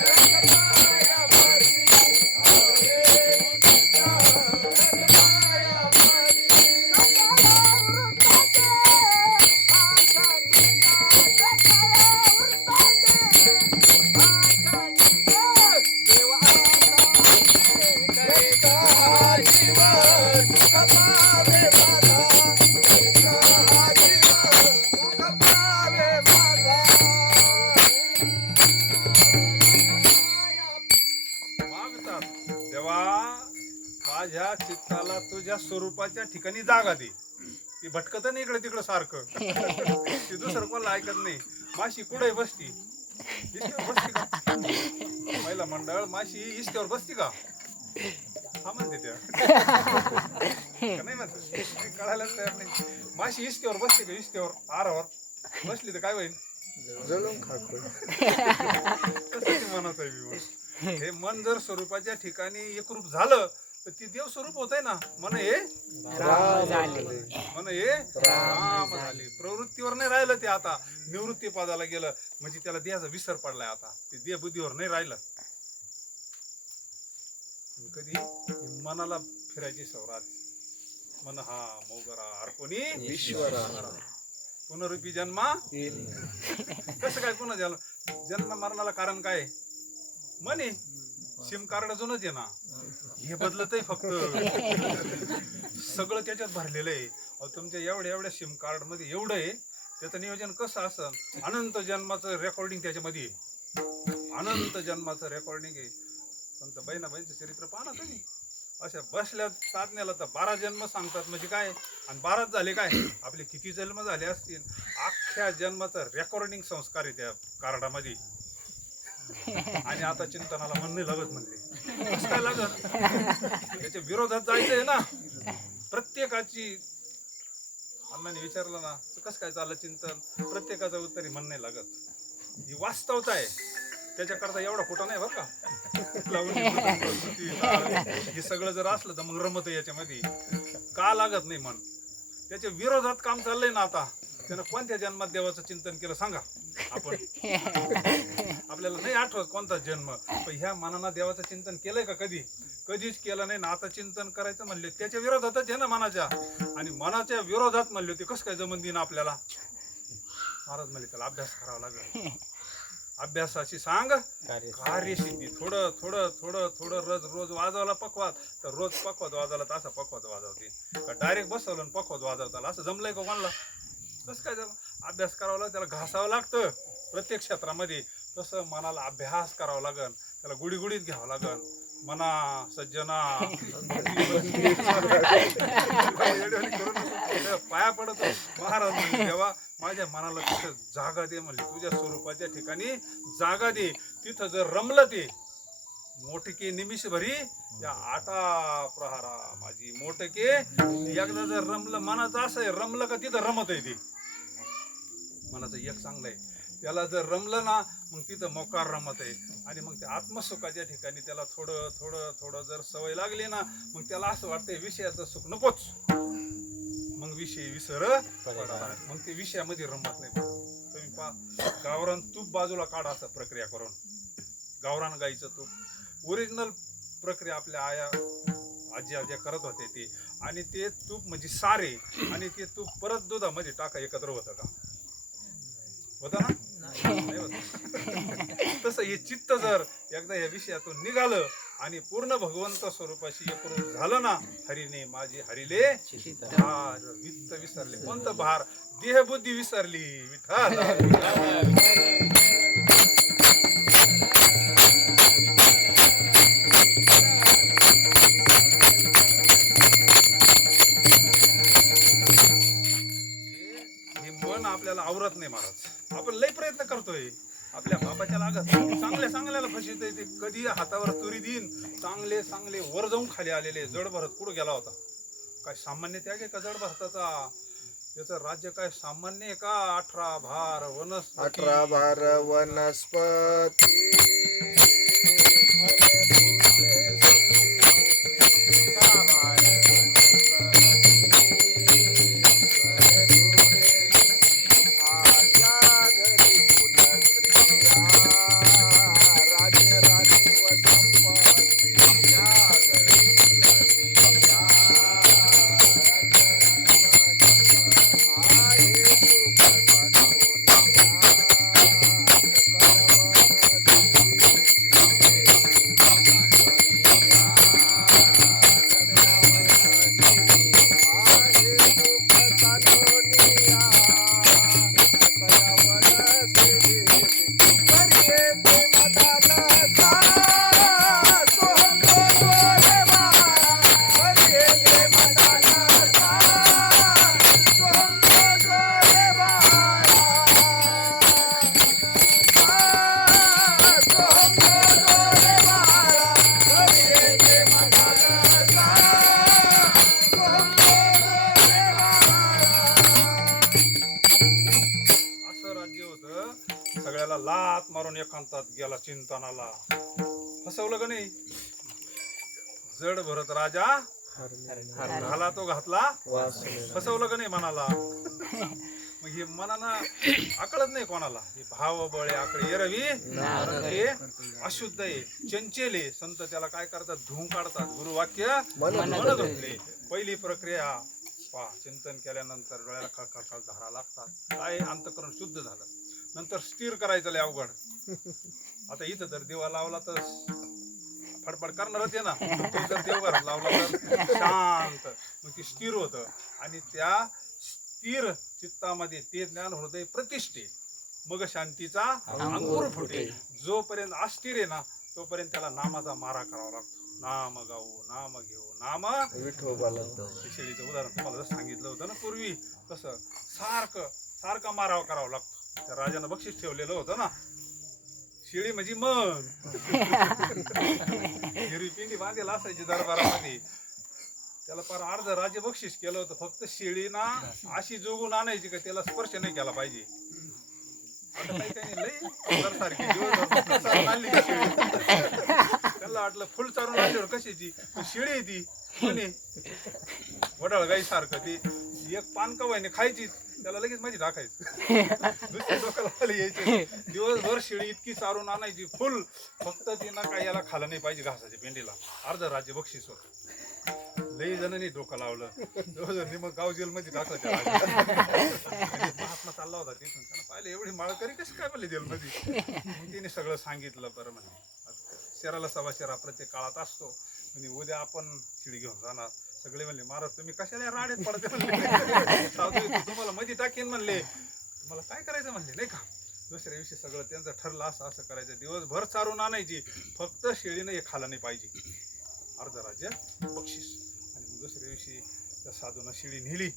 ठाव दे चित्ता राख पाया पाशी. मागतात देवा माझ्या चित्ताला तुझ्या स्वरूपाच्या ठिकाणी जागा दे. ती भटकत नाही इकडे तिकडं सारखं. ती दुसरं कोणाला ऐकत नाही. माशी कुठे बसती इस्त्यावर बसती का. महिला मंडळ माशी इस्त्यावर बसती का हा म्हणते त्या का नाही म्हणत कळायलाच तयार नाही. माशी इस्त्यावर बसते का इस्त्यावर आरावर बसली तर काय होईल जळून खाकून. तसंच म्हणत आहे मी. हे मन जर स्वरूपाच्या ठिकाणी एकरूप झालं तर ती देव स्वरूप होत आहे ना. मन हे राम झाले. मन हे राम झाले. प्रवृत्तीवर नाही राहिलं ते. आता निवृत्ती पदाला गेलं म्हणजे त्याला देहाचा विसर पडलाय. आता ते देह बुद्धीवर नाही राहिलं. कधी मनाला फिरायची सवरात. मन हा मोगरा अर्पणी ईश्वरा. पुनरुपी जन्मा कसं काय पुन्हा जन्म मरणाला कारण काय मन आहे. सिम कार्ड अजूनच आहे ना. हे बदलत आहे फक्त. सगळं त्याच्यात भरलेलं आहे. तुमच्या एवढ्या एवढ्या सिम कार्ड मध्ये एवढं आहे. त्याचं नियोजन कसं असं अनंत जन्माचं रेकॉर्डिंग त्याच्यामध्ये आहे. अनंत जन्माचं रेकॉर्डिंग आहे. संत बहिणाबाईंचं चरित्र पाहा ना तुम्ही. अशा बसल्या साधण्याला तर 12 जन्म सांगतात म्हणजे काय. आणि 12 झाले काय आपले किती जन्म झाले असतील. अख्ख्या जन्माचं रेकॉर्डिंग संस्कार आहे त्या कार्डामध्ये. आणि आता चिंतनाला मन नाही लागत म्हणले. कसं काय लागत. त्याच्या विरोधात जायचंय ना. प्रत्येकाची अण्णांनी विचारलं ना कसं काय चाललं चिंतन. प्रत्येकाचं उत्तर मन नाही लागत. ही वास्तवता आहे. त्याच्याकरता एवढा खोटा नाही बरं का लावणी, स्तुती, ताल, हे सगळं जर असलं तर मग रमत याच्यामध्ये का लागत नाही मन. त्याच्या विरोधात काम चाललंय ना आता. त्यानं कोणत्या जन्मात देवाचं चिंतन केलं सांगा आपण. आपल्याला नाही आठवत कोणता जन्म, पण ह्या मनानं देवाचं चिंतन केलंय का कधी? कधीच केलं नाही ना. आता चिंतन करायचं म्हणले त्याच्या विरोधातच आहे ना मनाच्या, आणि मनाच्या विरोधात म्हणले होते कसं काय जमन देईन आपल्याला. महाराज म्हणले त्याला अभ्यास करावा लागेल. अभ्यासाची सांग कार्यसिद्धी. थोडं थोडं थोडं थोडं रोज वाजवला पकवात तर रोज पकवात वाजवला तर असा पकवात वाजवते का डायरेक्ट बसवलं आणि पकवात वाजवताला असं जमलंय का कोणाला? कसं काय अभ्यास करावा लागेल, त्याला घासावं लागतं प्रत्येक क्षेत्रामध्ये. तसं मनाला अभ्यास करावा लागेल, त्याला गुडीगुडीत घ्यावं लागेल. मना सज्जना पाया पडतो महाराज म्हणले तेव्हा माझ्या मनाला तिथं जागा दे म्हणले, तुझ्या स्वरूपाच्या ठिकाणी जागा दे. तिथं जर रमलं ते मोठके निमिष भरी या 8 प्रहारा माझी मोठके. एकदा जर रमलं मनाचं असं आहे, रमलं का तिथं रमत आहे ते. मनाचं एक चांगलं आहे, त्याला जर रमलं ना मग तिथं मोकार रमत आहे. आणि मग त्या आत्मसुखाच्या ठिकाणी त्याला थोडं थोडं थोडं जर सवय लागली ना मग त्याला असं वाटतंय विषयाचं सुख नकोच. मग विषय विसर पडा, मग ते विषयामध्ये रमत नाही. तुम्ही पहा गावरान तूप बाजूला काढा असं प्रक्रिया करून. गावरान गाईचं तूप ओरिजिनल प्रक्रिया आपल्या आया आजी आज्या करत होते ते. आणि ते तूप म्हणजे सारे, आणि ते तूप परत दुधामध्ये टाका एकत्र होतं का? होतं ना? नाही होत. तसं हे चित्त जर एकदा या विषयातून निघालं आणि पूर्ण भगवंत स्वरूपाशी एकरूप झालं ना, हरीने माझे हरिले भार वित्त विसरले. कोणतं भार? देहबुद्धी विसरली. विठ्ठल हे मन आपल्याला आवरत नाही महाराज. आपण लय प्रयत्न करतोय, आपल्या बापाच्या लागत चांगल्या चांगल्याला फशीत ते. कधी हातावर तुरी देईन, चांगले चांगले वर जाऊन खाली आलेले. जड भरत कुठं गेला होता? काय सामान्य त्याग आहे का जड भरताचा? त्याचं राज्य काय सामान्य आहे का? 18 भार वनस्पती. 18 भार वनस्पती सगळ्याला लात मारून एकांतात गेला चिंतनाला. फसवलं का नाही? जड भरत राजा घाला तो घातला, फसवलं का नाही मनाला? मग हे मनानं आकळत नाही कोणाला. हे भाव बळे आकडे एरवी हे अशुद्ध आहे, चंचल आहे. संत त्याला काय करतात? धुवून काढतात. गुरुवाक्य म्हणत होते. पहिली प्रक्रिया पहा, चिंतन केल्यानंतर डोळ्याला खळखळ धारा लागतात. काय अंतःकरण शुद्ध झालं. नंतर स्थिर करायचं लय अवघड. आता इथं जर दिवा लावला तर फडफड करणारच आहे ना. तो जर देवघरात लावला तर शांत, मग ती स्थिर होतं. आणि त्या स्थिर चित्तामध्ये ते ज्ञान हृदय प्रतिष्ठे, मग शांतीचा अंकुर फुटे. जोपर्यंत अस्थिर आहे ना तोपर्यंत त्याला नामाचा मारा करावा लागतो. नाम गाऊ, नाम घेऊ, नाम विठोबाला. शेळीचं उदाहरण तुम्हाला जसं सांगितलं होतं ना पूर्वी, तसं सारखं सारखा मारावा करावा लागतो. त्या राजानं बक्षीस ठेवलेलं होतं ना, शेळी म्हणजे मन. हिरवी पिंडी बांधलेला असायची दरबारामध्ये. त्याला फार अर्ध राज्य बक्षीस केलं होतं. फक्त शेळीना अशी जोगून आणायची का त्याला स्पर्श नाही केला पाहिजे. आता काही काही नाही, लई सारखी दिवसभर फुल चारून आणली ती शेळी. त्यांना वाटलं फुल चारून आणल्यावर कशाची ती शेळी आहे ती कोणी वडाळ गाई सारखं ती एक पान कवायने खायची त्याला लगेच माझी टाकायचं दुसऱ्या डोक्याला खाली यायचे दिवसभर शेळी इतकी चारून आणायची फुल फक्त तिनं काय याला खाल्लं नाही पाहिजे घासाच्या पेंडीला अर्ध राज्य बक्षीस होत लई जणांनी डोकं लावलं जवळजवळ मग गाव जेल मध्ये टाकलं त्याला महात्मा चालला होता तिथून त्यानं पाहिलं एवढी माळकरी कशी काय म्हणली जेल मध्ये मग तिने सगळं सांगितलं बरं म्हणजे शेराला सवा शेरा प्रत्येक काळात असतो म्हणजे उद्या आपण शिडी घेऊन जाणार सगळे म्हणले महाराज तुम्ही कशाला राडेत पडते म्हणले साधू तुम्हाला मध्ये टाकेन म्हणले तुम्हाला काय करायचं म्हणले नाही का दुसऱ्या दिवशी सगळं त्यांचं ठरलं असं असं करायचं दिवसभर चारून आणायची फक्त शेळीनं हे खाल्लं नाही पाहिजे अर्ध राज्य बक्षीस आणि मग दुसऱ्या दिवशी त्या साधूनं शेळी नेली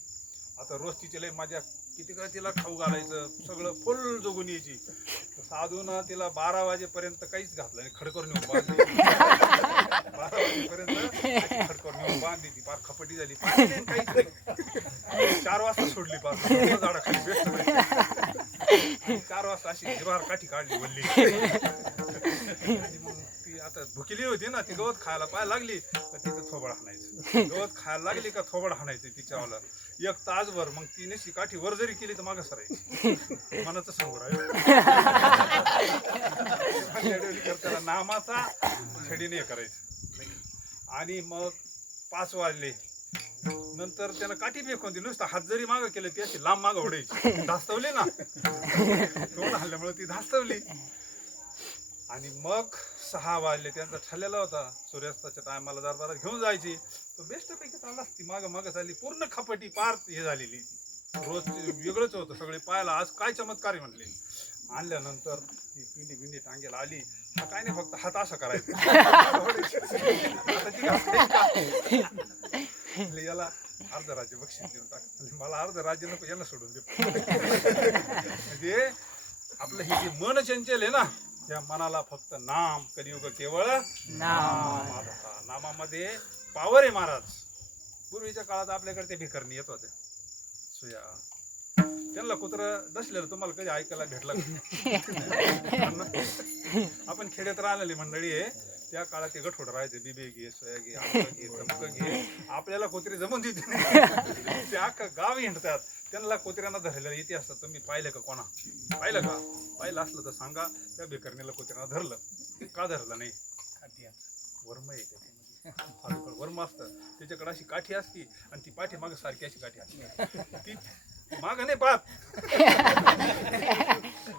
आता रोज तिची लय माझ्या किती काय तिला खाऊ घालायचं सगळं फुल जोगून यायची साधूनं तिला 12 वाजेपर्यंत काहीच घातलं नाही खडकर नेऊन बांधली 12 वाजेपर्यंत खडकर नेऊन बांधली ती फार खपटी झाली पाणी नाही काहीच नाही 4 वाजता सोडली पार झाडाखाली बेस्ट 4 वाजता अशी जिभार काठी काढली वल्ली आणि मग ती आता भुकेली होती ना ती गवत खायला पाहायला लागली तर तिथं थोबड हाणायचं गवत खायला लागली का थोबड हाणायचं तिच्यावाला 1 तासभर मग तिने काठी वर जरी केली तर मागं सरायची मनाचं समोर आहे त्याला नामाचा छडीने करायचं आणि मग 5 वाजले नंतर त्यानं काठी फेकून दिली नुसतं हात जरी मागं केले ती अशी लांब मागं ओढायची धास्तवली ना तोंड हल्ल्यामुळे ती धास्तवली आणि मग 6 वाजले त्यांचा ठरलेला होता सूर्यास्ताच्या टायमाला दरबारात घेऊन जायची तो बेस्ट पैकी चालला ती मागं मागं झाली पूर्ण खपटी पार हे झालेली रोज वेगळंच होतं सगळे पाहायला आज काय चमत्कार आहे म्हणले आणल्यानंतर ती पिंडी टांगेला आली हा काय नाही फक्त हात असा करायचा आता ती याला अर्ध राज्य बक्षीस देऊन टाक मला अर्ध राज्य नको यांना सोडून दे म्हणजे आपलं हे जे मन चंचल आहे ना या मनाला फक्त नाम कलियुग केवळ नामामध्ये पावर आहे महाराज पूर्वीच्या काळात आपल्याकडे ते भिकरणी येत होते सुया त्यांना कुत्र दसलेलं तुम्हाला कधी ऐकायला भेटलं आपण खेड्यात राहिलेली मंडळी आहे त्या काळात ते गठोड राहायचे बिबे घे सोया घे आमक घे तमक घे आपल्याला कुत्री जमून देते ते अख्खं गाव हिंडतात त्यांना कुत्र्यांना धरलेलं इतिहास तुम्ही पाहिलं का कोणा पाहिलं का पाहिलं असलं तर सांगा त्या बेकरणीला कुत्र्यांना धरलं का धरलं नाही वर्म आहे त्याच्यामध्ये वर्म असतं त्याच्याकडे अशी काठी असती आणि ती पाठी माग सारखी अशी काठी असते ती माग नाही पाहत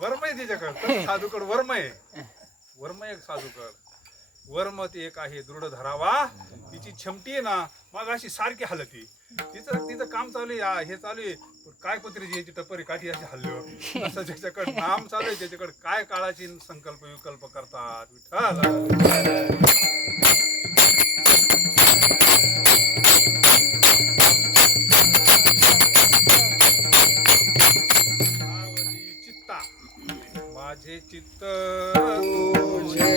वर्म आहे त्याच्याकडं साधूकड वर्म आहे साधूकड वर्म ते एक आहे दृढ धरावा तिची क्षमती आहे ना मग अशी सारखी हलती तिचं काम चालू आहे हे चालू आहे काय कुत्रीची याची टपरी काठी अशी हल्ल्यावर असं ज्याच्याकडे नाम चालू आहे त्याच्याकडे काय काळाची संकल्प विकल्प करतात विठ्ठल चित्ता माझे चित्त तुझे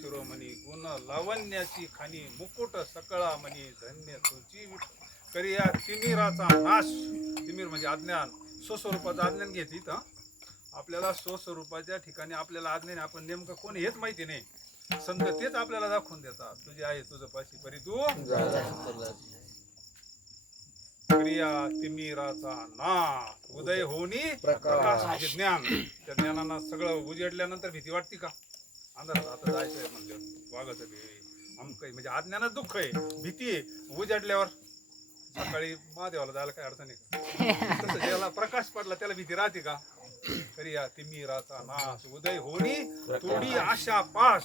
शिरोमणी गुण लावण्याची खानी मुकुट सकळा मनी धन्य तुझी करिया तिमिराचा नाश तिमिर म्हणजे अज्ञान स्वस्वरूपाचं अज्ञान घेत इथं आपल्याला स्वस्वरूपाच्या ठिकाणी आपल्याला आज नाही आपण नेमकं कोण हेच माहिती नाही. संत तेच आपल्याला दाखवून देतात. तुझे आहे तुझं पाशी परी तू क्रिया तिमिराचा नाश उदय होनी प्रकाश म्हणजे ज्ञान. त्या ज्ञानानं सगळं उजेडल्यानंतर भीती वाटते का? अंधारात आता जायचंय म्हणजे वागायचं काही म्हणजे अज्ञानात दुःख आहे, भीती आहे. उजाडल्यावर सकाळी महादेवाला जायला काही अडचण आहे का? तसं ज्याला प्रकाश पडला त्याला भीती राहते का? करिया तिमिराचा नाश उदय होनी थोडी आशा पास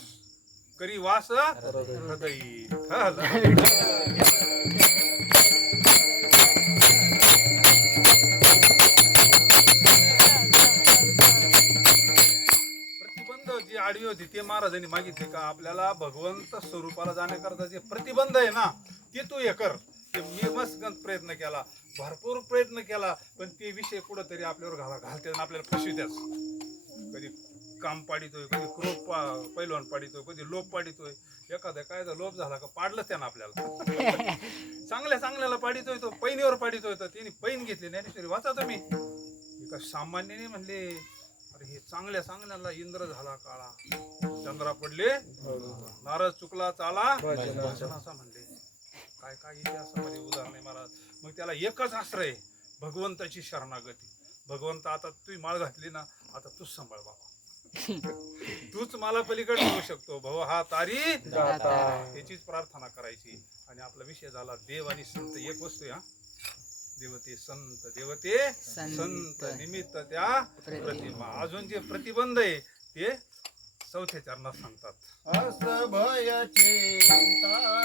करी वास हृदयी. प्रतिबंध जी आडवी होती ते महाराजांनी मागितले का आपल्याला भगवंत स्वरूपाला जाण्याकरता जे प्रतिबंध आहे ना ते तू हे कर. ते मी मस्त प्रयत्न केला, भरपूर प्रयत्न केला, पण ते विषय कुठंतरी आपल्यावर घालते आपल्याला फसवित्याच. कधी काम पाडितोय, कधी क्रोध पैलवान पाडितोय, कधी लोभ पाडितोय. एखादा काय लोभ झाला का पाडलंच त्यानं आपल्याला. चांगल्याला पाडितोय तो पैनीवर पाडितोय तर त्याने पैन घेतली. ज्ञानेश्वरी वाचा तुम्ही. एका सामान्याने म्हणले अरे हे चांगल्याला इंद्र झाला काळा, चंद्रा पडले नारद चुकला चाला असा म्हणले. काय इतिहासामध्ये उदाहरण आहे महाराज. मग त्याला एकच आश्रय भगवंताची शरणागती. भगवंत आता तू माळ घातली ना, आता तूच सांभाळ बाबा, तूच मला पलीकडे नेऊ शकतो. भव हा तारी त्याचीच प्रार्थना करायची. आणि आपला विषय झाला देव आणि संत एक वस्तू. हा देवते संत, देवते संत निमित्त त्या प्रतिमा. अजून जे प्रतिबंध आहे ते 4थ्या चरणात सांगतात. अस भय चिंता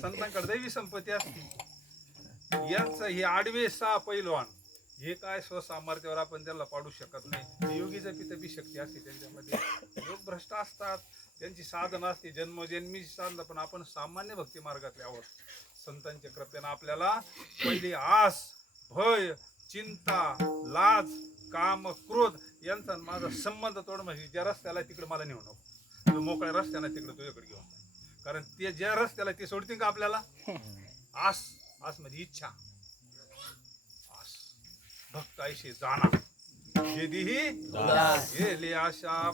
संतांकडे दैवी संपत्ती असते. यांचं हे आडवे 6 पैलवान हे काय स्वसामर्थ्यावर आपण त्यांना पाडू शकत नाही. योगीचं पितबी शक्ती असते त्यांच्यामध्ये. योग भ्रष्ट असतात, त्यांची साधना असते जन्मोजन्मी साधना. पण आपण सामान्य भक्ती मार्गातले आहोत. संतांच्या कृपेनं आपल्याला पहिली आस, भय, चिंता, लाज, काम, क्रोध यांचा माझा संबंध तोड. म्हणजे ज्या रस्त्याला तिकडे मला नेऊ नको, मोकळ्या रस्त्याला तिकडे तुझ्याकडे घेऊन. कारण ते ज्या रस्त्याला ते सोडतील का आपल्याला. आस, आस म्हणजे इच्छा. आस भक्त ऐशी जाणा गेलीही गेली आशा.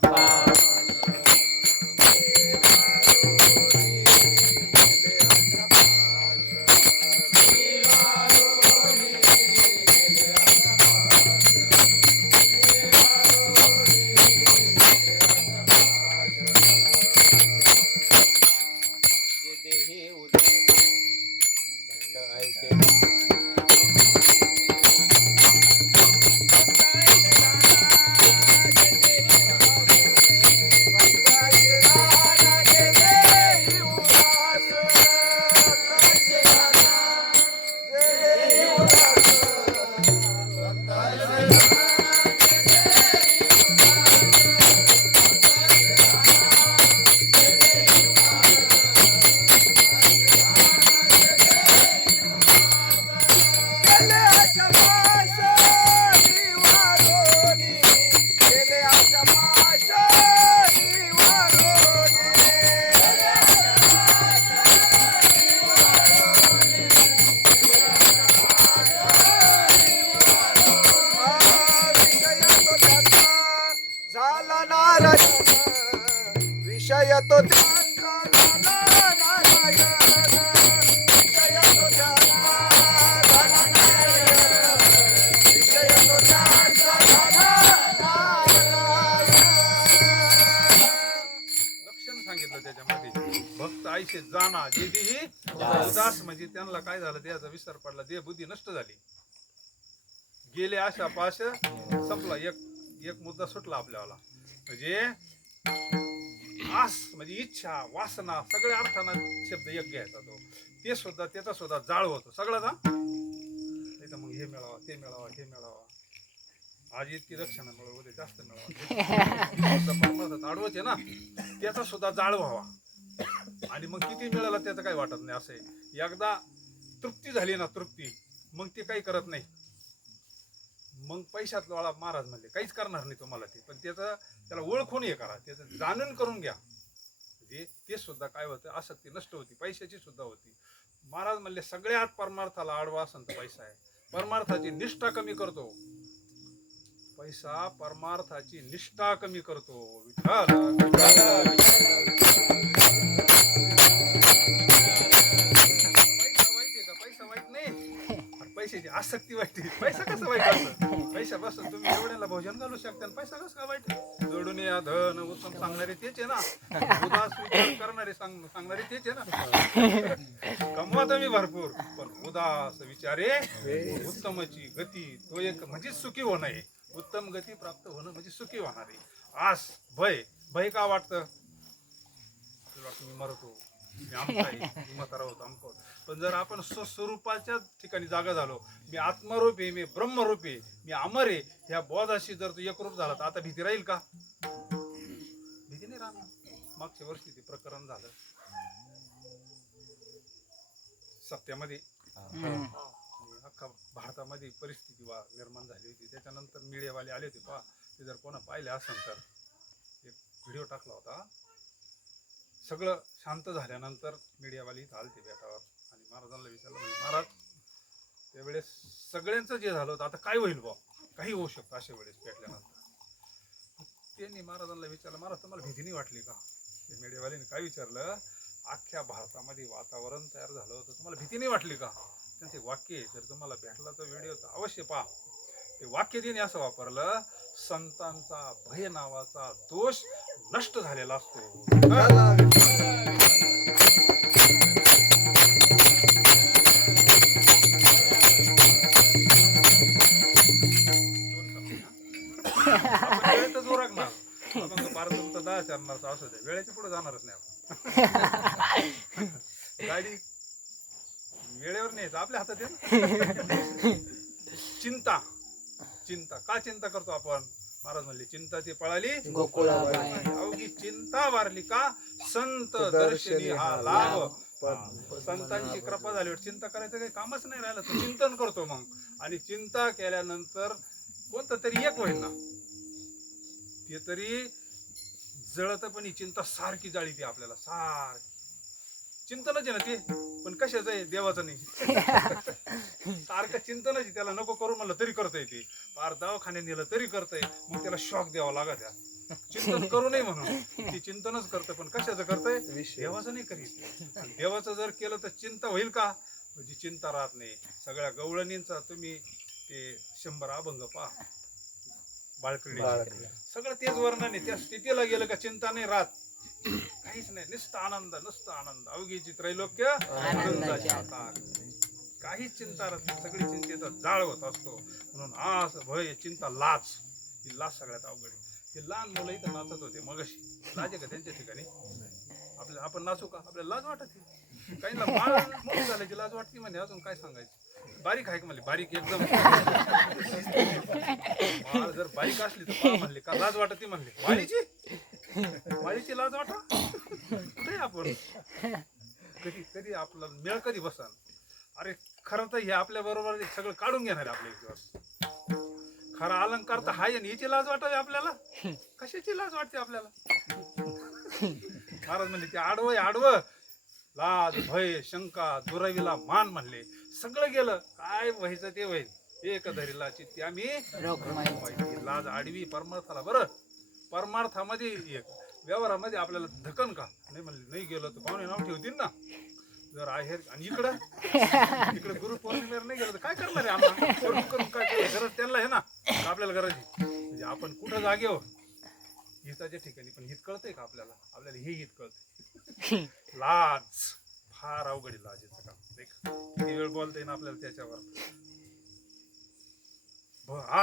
जाना जे ही उदास म्हणजे त्यांना काय झालं त्याचा विसर पडला देह बुद्धी नष्ट झाली गेले आशा पाश संपला एक मुद्दा सुटला आपल्याला म्हणजे आस म्हणजे इच्छा वासना सगळ्या अर्थानं शब्द एक घ्यायचा तो ते सुद्धा त्याचा सुद्धा जाळ होतो सगळ्याचा नाही तर मग हे मिळावा ते मिळावा हे मिळावा आज इतकी रक्षणा मिळव उद्या जास्त मिळावा आडवच आहे ना त्याचा सुद्धा जाळ व्हावा आणि मग किती मिळाला त्याचं काही वाटत नाही असं आहे एकदा तृप्ती झाली ना तृप्ती मग ते काही करत नाही मग पैशात वाळा महाराज म्हणले काहीच करणार नाही तुम्हाला ते पण त्याला ओळखून हे करा त्याचं जाणून करून घ्या म्हणजे ते सुद्धा काय होतं आसक्ती नष्ट होती पैशाची सुद्धा होती महाराज म्हणले सगळ्यात परमार्थाला आडवा असन तर पैसा आहे परमार्थाची निष्ठा कमी करतो पैसा परमार्थाची निष्ठा कमी करतो पैसा वाईट नाही पैशाची आसक्ती वाईट पैसा कसं वाईट असतं पैशापासून तुम्ही एवढ्याला भोजन घालू शकता पैसा कसं काय वाईट जोडून या धन उत्तम सांगणारे तेच आहे ना उदास विचार करणारे सांगणारे तेच आहे ना कमवा तुम्ही भरपूर पण उदास विचारे उत्तमची गती तो एक म्हणजे सुखी होणं आहे उत्तम गती प्राप्त होणं म्हणजे सुखी होणार आहे आस भय का वाटतं मी मरतो मी आमचा आहे मी म्हातारा होतो आमको पण जर आपण स्वस्वरूपाच्या ठिकाणी जागा झालो मी आत्मरूप आहे मी ब्रह्मरूप आहे मी अमर आहे ह्या बोधाशी जर तू एकरूप झाला तर आता भीती राहील का भीती नाही राहणार मागच्या वर्षी ते प्रकरण झालं सत्यामध्ये अख्खा भारतामध्ये परिस्थिती निर्माण झाली होती त्याच्यानंतर मीडियावाले आले होते पहा ते जर कोणा पाहिले असेल तर एक व्हिडिओ टाकला होता सगळं शांत झाल्यानंतर मीडियावाली इथं आलते बेटावर आणि महाराजांना विचारलं म्हणजे महाराज त्यावेळेस सगळ्यांचं जे झालं होतं आता काय होईल बा काही होऊ शकतं अशा वेळेस पेटल्यानंतर त्यांनी महाराजांना विचारलं महाराज तुम्हाला भीती नाही वाटली का ते मीडियावाल्याने काय विचारलं अख्ख्या भारतामध्ये वातावरण तयार झालं होतं तुम्हाला भीती नाही वाटली का त्यांचे वाक्य जर तुम्हाला भेटला तर व्हिडिओ तर अवश्य पहा ते वाक्य तिने असं वापरलं संतांचा भय नावाचा दोष नष्ट झालेला असतो जोरागणार आपण बारा तुमचा 10 चरणारचा असू दे वेळेच्या पुढे जाणारच नाही आपण गाडी वेळेवर नाही आपल्या हातात आहे चिंता चिंता का चिंता करतो आपण महाराज म्हणले चिंता ती पळाली अवघी चिंता वारली का संत दर्शनी हा लाभ संतांची कृपा झाल्यावर चिंता करायचं काही कामच नाही राहिलं तो चिंतन करतो मग आणि चिंता केल्यानंतर कोणतं तरी एक होईल ना ते तरी जळत पण ही चिंता सारखी जाळी ती आपल्याला सारखी चिंतनच आहे ना ते पण कशाचं आहे देवाचं नाही सारखं चिंतनच आहे त्याला नको करू म्हणलं तरी करता ते फार दवाखान्यात नेलं तरी करतंय मग त्याला शॉक द्यावा लागत त्या चिंतन करू नये म्हणून ते चिंतनच करतं पण कशाचं करतंय देवाचं नाही करीत देवाचं जर केलं तर चिंता होईल का म्हणजे चिंता राहत नाही सगळ्या गवळणींचा तुम्ही ते 100 अभंग पहा बाळकडे सगळं तेच वर्णन आहे त्या स्थितीला गेलं का चिंता नाही राहत काहीच नाही नुसतं आनंद अवघीची त्रैलोक्य आनंदाची आता काहीच चिंता राहत नाही सगळी चिंतेचा जाळ होत असतो म्हणून आस भय चिंता लाज ही लाज सगळ्यात अवघड आहे हे लहान मुलं इथं नाचत होते मगाशी लाज आहे का त्यांच्या ठिकाणी आपण नाचू का आपल्याला लाज वाटत काहींना माळ मोठी झाल्याची लाज वाटते म्हणजे अजून काय सांगायचं बारीक आहे का म्हणले बारीक एकदम माळ जर बारीक असली तर पहा म्हणले का लाज वाटत म्हणले वाळीची लाज वाटा कुठे आपण कधी कधी आपला मेळ कधी बसन अरे खरं तर हे आपल्या बरोबर सगळं काढून घेणार आहे आपल्या दिवस खरा अलंकार तर हाय आणि हिची लाज वाटावी आपल्याला कशाची लाज वाटते आपल्याला महाराज म्हणले ते आडवं लाज भय शंका दुरावीला मान म्हणले सगळं गेलं काय व्हायचं ते होईल एक धरीला चित्ती आम्ही लाज आडवी परमार्थाला बरं परमार्थामध्ये एक व्यवहारामध्ये आपल्याला धकन का नाही म्हणले नाही गेलो तर पाहुणे नाव ठेवतील ना जर आहे आणि इकडे गुरु पौर्णिमेला नाही गेलो तर काय करणार आहे आम्हाला करून काय गरज त्यांना आहे ना आपल्याला गरज आहे म्हणजे आपण कुठं जागेवर हिताच्या ठिकाणी पण हित कळतंय का आपल्याला हे हित कळतंय लाज अवघड आहे लाजेचं काम. देख किती वेळ बोलता येईल आपल्याला त्याच्यावर.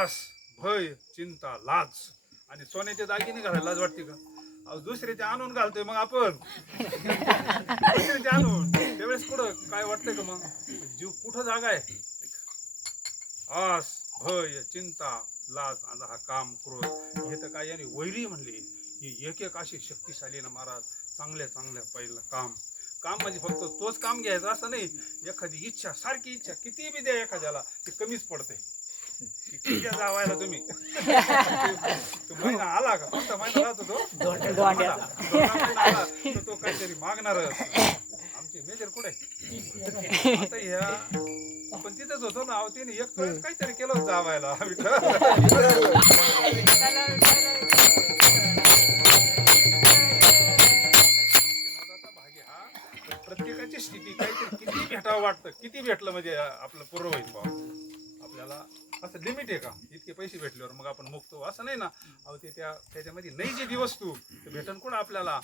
आस, भय, चिंता, लाज आणि सोन्याचे दागिने घालायला लाज वाटते का? अहो दुसऱ्याचे आणून घालतोय मग आपण. दुसऱ्याचे आणून त्यावेळेस कुठं काय वाटतंय का मग? जीव कुठं जागा आहे? आस, भय, चिंता, लाज आणि हा काम, क्रोध हे तर काय याने वैरी म्हणले. ही एक एक अशी शक्तिशाली ना महाराज. चांगल्या चांगल्या पहिलं काम म्हणजे फक्त तोच काम घ्यायचं असं नाही. एखादी इच्छा, सारखी इच्छा किती बी द्या एखाद्याला ते कमीच पडते. किती द्या जावायला तुम्ही. तो महिना आला का? कोणता महिना राहतो तो? महिना आला तर तो काहीतरी मागणारच. आमचे मेजर कुठे आता ह्या आपण तिथेच होतो ना. अहो तिने एक तोच काहीतरी केलं जावायला. प्रत्येकाची स्थिती काहीतरी किती भेटावं वाटतं. किती भेटलं म्हणजे आपलं पूर्ण होईल बा. आपल्याला असं लिमिट आहे का? इतके पैसे भेटल्यावर मग आपण मुक्तो असं नाही ना. अहो ते त्याच्यामध्ये नाही जे दिवस तू ते भेटन कुठं आपल्याला.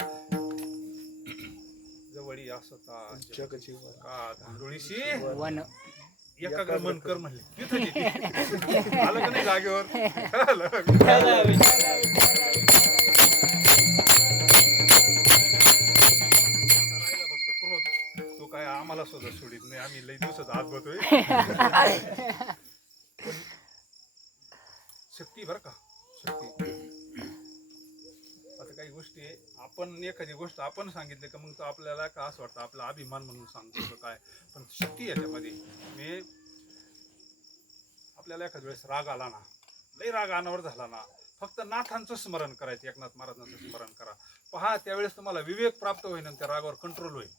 जवळी असता का धांडोळीशी वन एकाग्र मन कर म्हणले. तिथं आलं का नाही जागेवर? फक्त क्रोध तो काय आम्हाला सुद्धा सोडित नाही. आम्ही लई दिवसात हात बघतोय. शक्ती बर का, शक्ती. आता काही गोष्टी आहे आपण एखादी गोष्ट आपण सांगितली का मग तो आपल्याला का असं वाटतं आपला अभिमान म्हणून सांगतो काय. पण शक्ती याच्यामध्ये मी आपल्याला एखाद्या वेळेस राग आला ना, लई राग अनावर झाला ना, फक्त नाथांचं स्मरण करायचं. एकनाथ महाराजांचं स्मरण करा. पहा त्यावेळेस तुम्हाला विवेक प्राप्त होईल आणि त्या रागावर कंट्रोल होईल.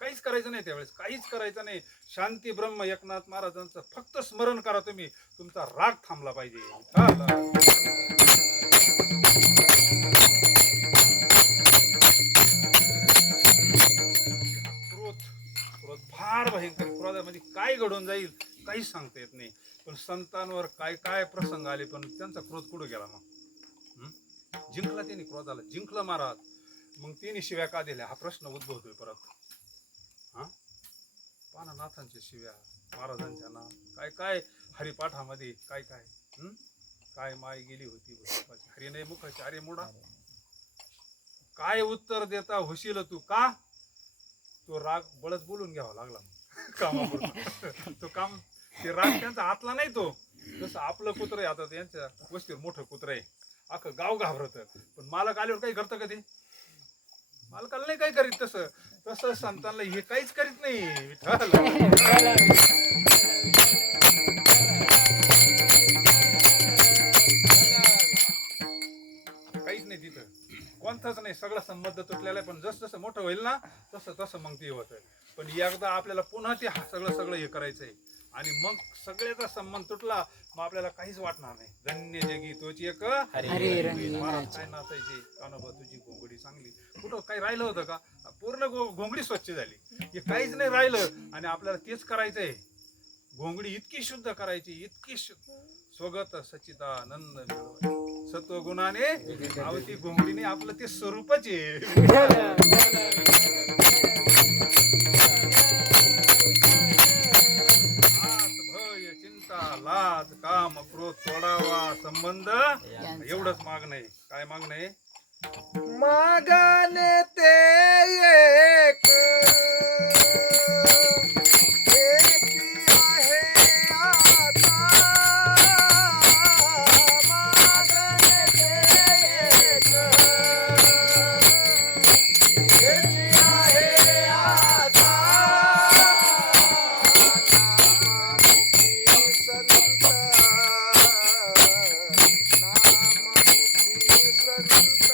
काहीच करायचं नाही त्यावेळेस, काहीच करायचं नाही. शांती ब्रह्म एकनाथ महाराजांचं फक्त स्मरण करा तुम्ही. तुमचा राग थांबला पाहिजे. क्रोध फार भयंकर. क्रोधामध्ये काय घडून जाईल काहीच सांगता येत नाही. पण संतांवर काय काय प्रसंग आले पण त्यांचा क्रोध कुठं गेला मग? जिंकला त्यांनी क्रोधाला, जिंकलं महाराज. मग तिने शिव्या का दिल्या हा प्रश्न उद्भवतोय परत. पानानाथांच्या शिव्या महाराजांच्या ना, काय काय हरिपाठामध्ये काय काय काय माय गेली होती हरी नाही मुखाची. अरे मोडा काय उत्तर देता होशील तू का? तो राग बळच बोलून घ्यावा लागला कामाबरोबर. तो काम ते राग त्यांचा हातला नाही. तो जसं आपलं कुत्र आहे आता त्यांच्या वस्तीवर मोठं कुत्र आहे अख्खं गाव घाबरत. पण मालक आल्यावर काही करतं का ते? मालकाला नाही काय करीत. तसं तसं संतांना हे काहीच करीत नाही. काहीच नाही तिथं, कोणताच नाही. सगळा संबंध तुटलेला आहे. पण जसं जसं मोठं होईल ना तसं तसं मग ते होत. पण एकदा आपल्याला पुन्हा ते सगळं हे करायचंय आणि मग सगळ्याचा संबंध तुटला मग आपल्याला काहीच वाटणार नाही. धन्य जगी तोची एक महाराज काय नाचायचे. कानोबा तुझी घोंगडी चांगली. कुठं काही राहिलं होतं का? पूर्ण घोंगडी स्वच्छ झाली. हे काहीच नाही राहिलं आणि आपल्याला तेच करायचंय. घोंगडी इतकी शुद्ध करायची, इतकी स्वगत सच्चिदानंद मिळवायची सत्वगुणाने. आवती घोंगडीने आपलं ते स्वरूपच आहे. भय, चिंता, लाज, काम, क्रोध तोडावा संबंध. एवढंच मागणं आहे. काय मागणं आहे? मागणे ते एक एकी आहे आता. मागणे ते एक एकी आहे आता. नाममुखी संत, नाममुखी संत.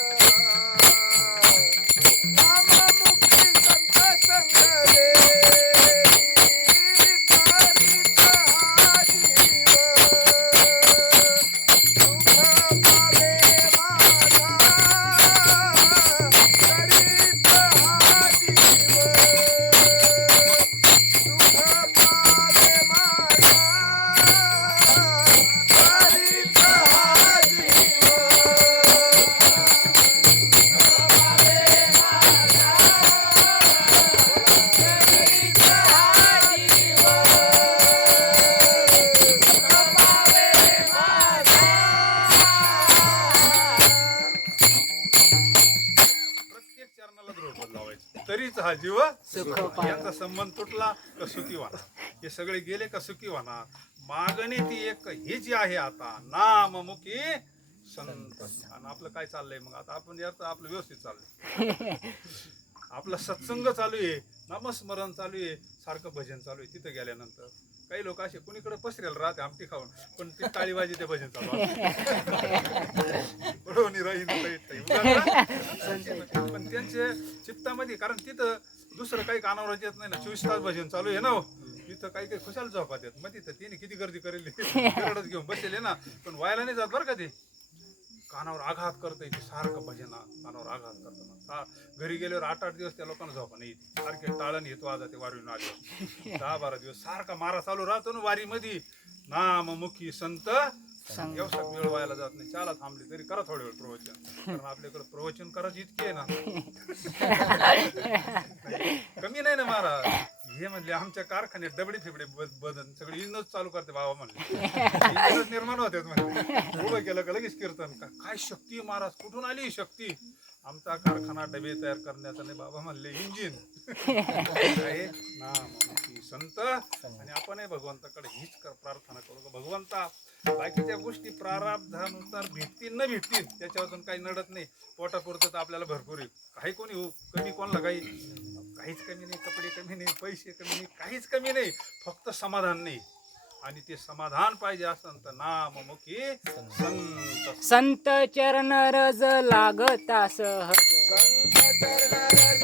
यांचा संबंध तुटला का सुखी होणार, हे सगळे गेले का सुखी होणार. मागणी ती एक ही जी आहे आता नाममुखी संत. आणि आपलं काय चाललंय मग आता, आपण यात आपलं व्यवस्थित चाललंय, आपला सत्संग चालू आहे, नामस्मरण चालू आहे, सारखं भजन चालू आहे. तिथं गेल्यानंतर काही लोक असे कुणीकडे पसरेल राहते आमटी खाऊन, पण ती टाळीबाजी ते भजन चालू पण त्यांच्या चित्तामध्ये, कारण तिथं दुसरं काही कानावर येत नाही ना, 24 तास भजन चालू आहे ना हो. तिथं काही काही खुशाल झोपात येत, मग तिथं तिने किती गर्दी करेल गरडच घेऊन बसले ना, पण व्हायला नाही जात बरं का ते. कानावर आघात करता येते सारखं भजन, कानावर आघात करताना. घरी गेल्यावर 8-8 दिवस त्या लोकांना झोपा नाही येते, सारखे टाळण येतो आज ते वारीहून आले 10-12 दिवस सारखा मारा चालू राहतो ना वारीमध्ये. नाममुखी संत व्यवसाय वेळ व्हायला जात नाही. चाला थांबले तरी करा थोडे वेळ प्रवचन, कारण आपल्याकडे प्रवचन करायची इतकी आहे ना, कमी नाही ना महाराज. हे म्हणले आमच्या कारखान्यात डबडे फिबडे बदन सगळे इंजनच चालू करते बाबा म्हणले, इंजनच निर्माण होते म्हणले. उभं केलं का लगेच कीर्तन. काय शक्ती महाराज, कुठून आली ही शक्ती? आमचा कारखाना डबे तयार करण्याचा नाही बाबा म्हणले, इंजिन आहे नाममुखी संत. आणि आपणही भगवंताकडे हीच प्रार्थना करू का भगवंता, बाकीच्या गोष्टी प्रारब्धानुसार भेटतील न भेटतील त्याच्यापासून काही नडत नाही, पोटापुरतं तर आपल्याला भरपूर आहे. काही कोणी हो कमी, कोणाला काहीच कमी नाही, कपडे कमी नाही, पैसे कमी नाही, काहीच कमी नाही, फक्त समाधान नाही. आणि ते समाधान पाहिजे असं तर नाममुखी संत. संत चरण रज लागता सहज, संत चरण रज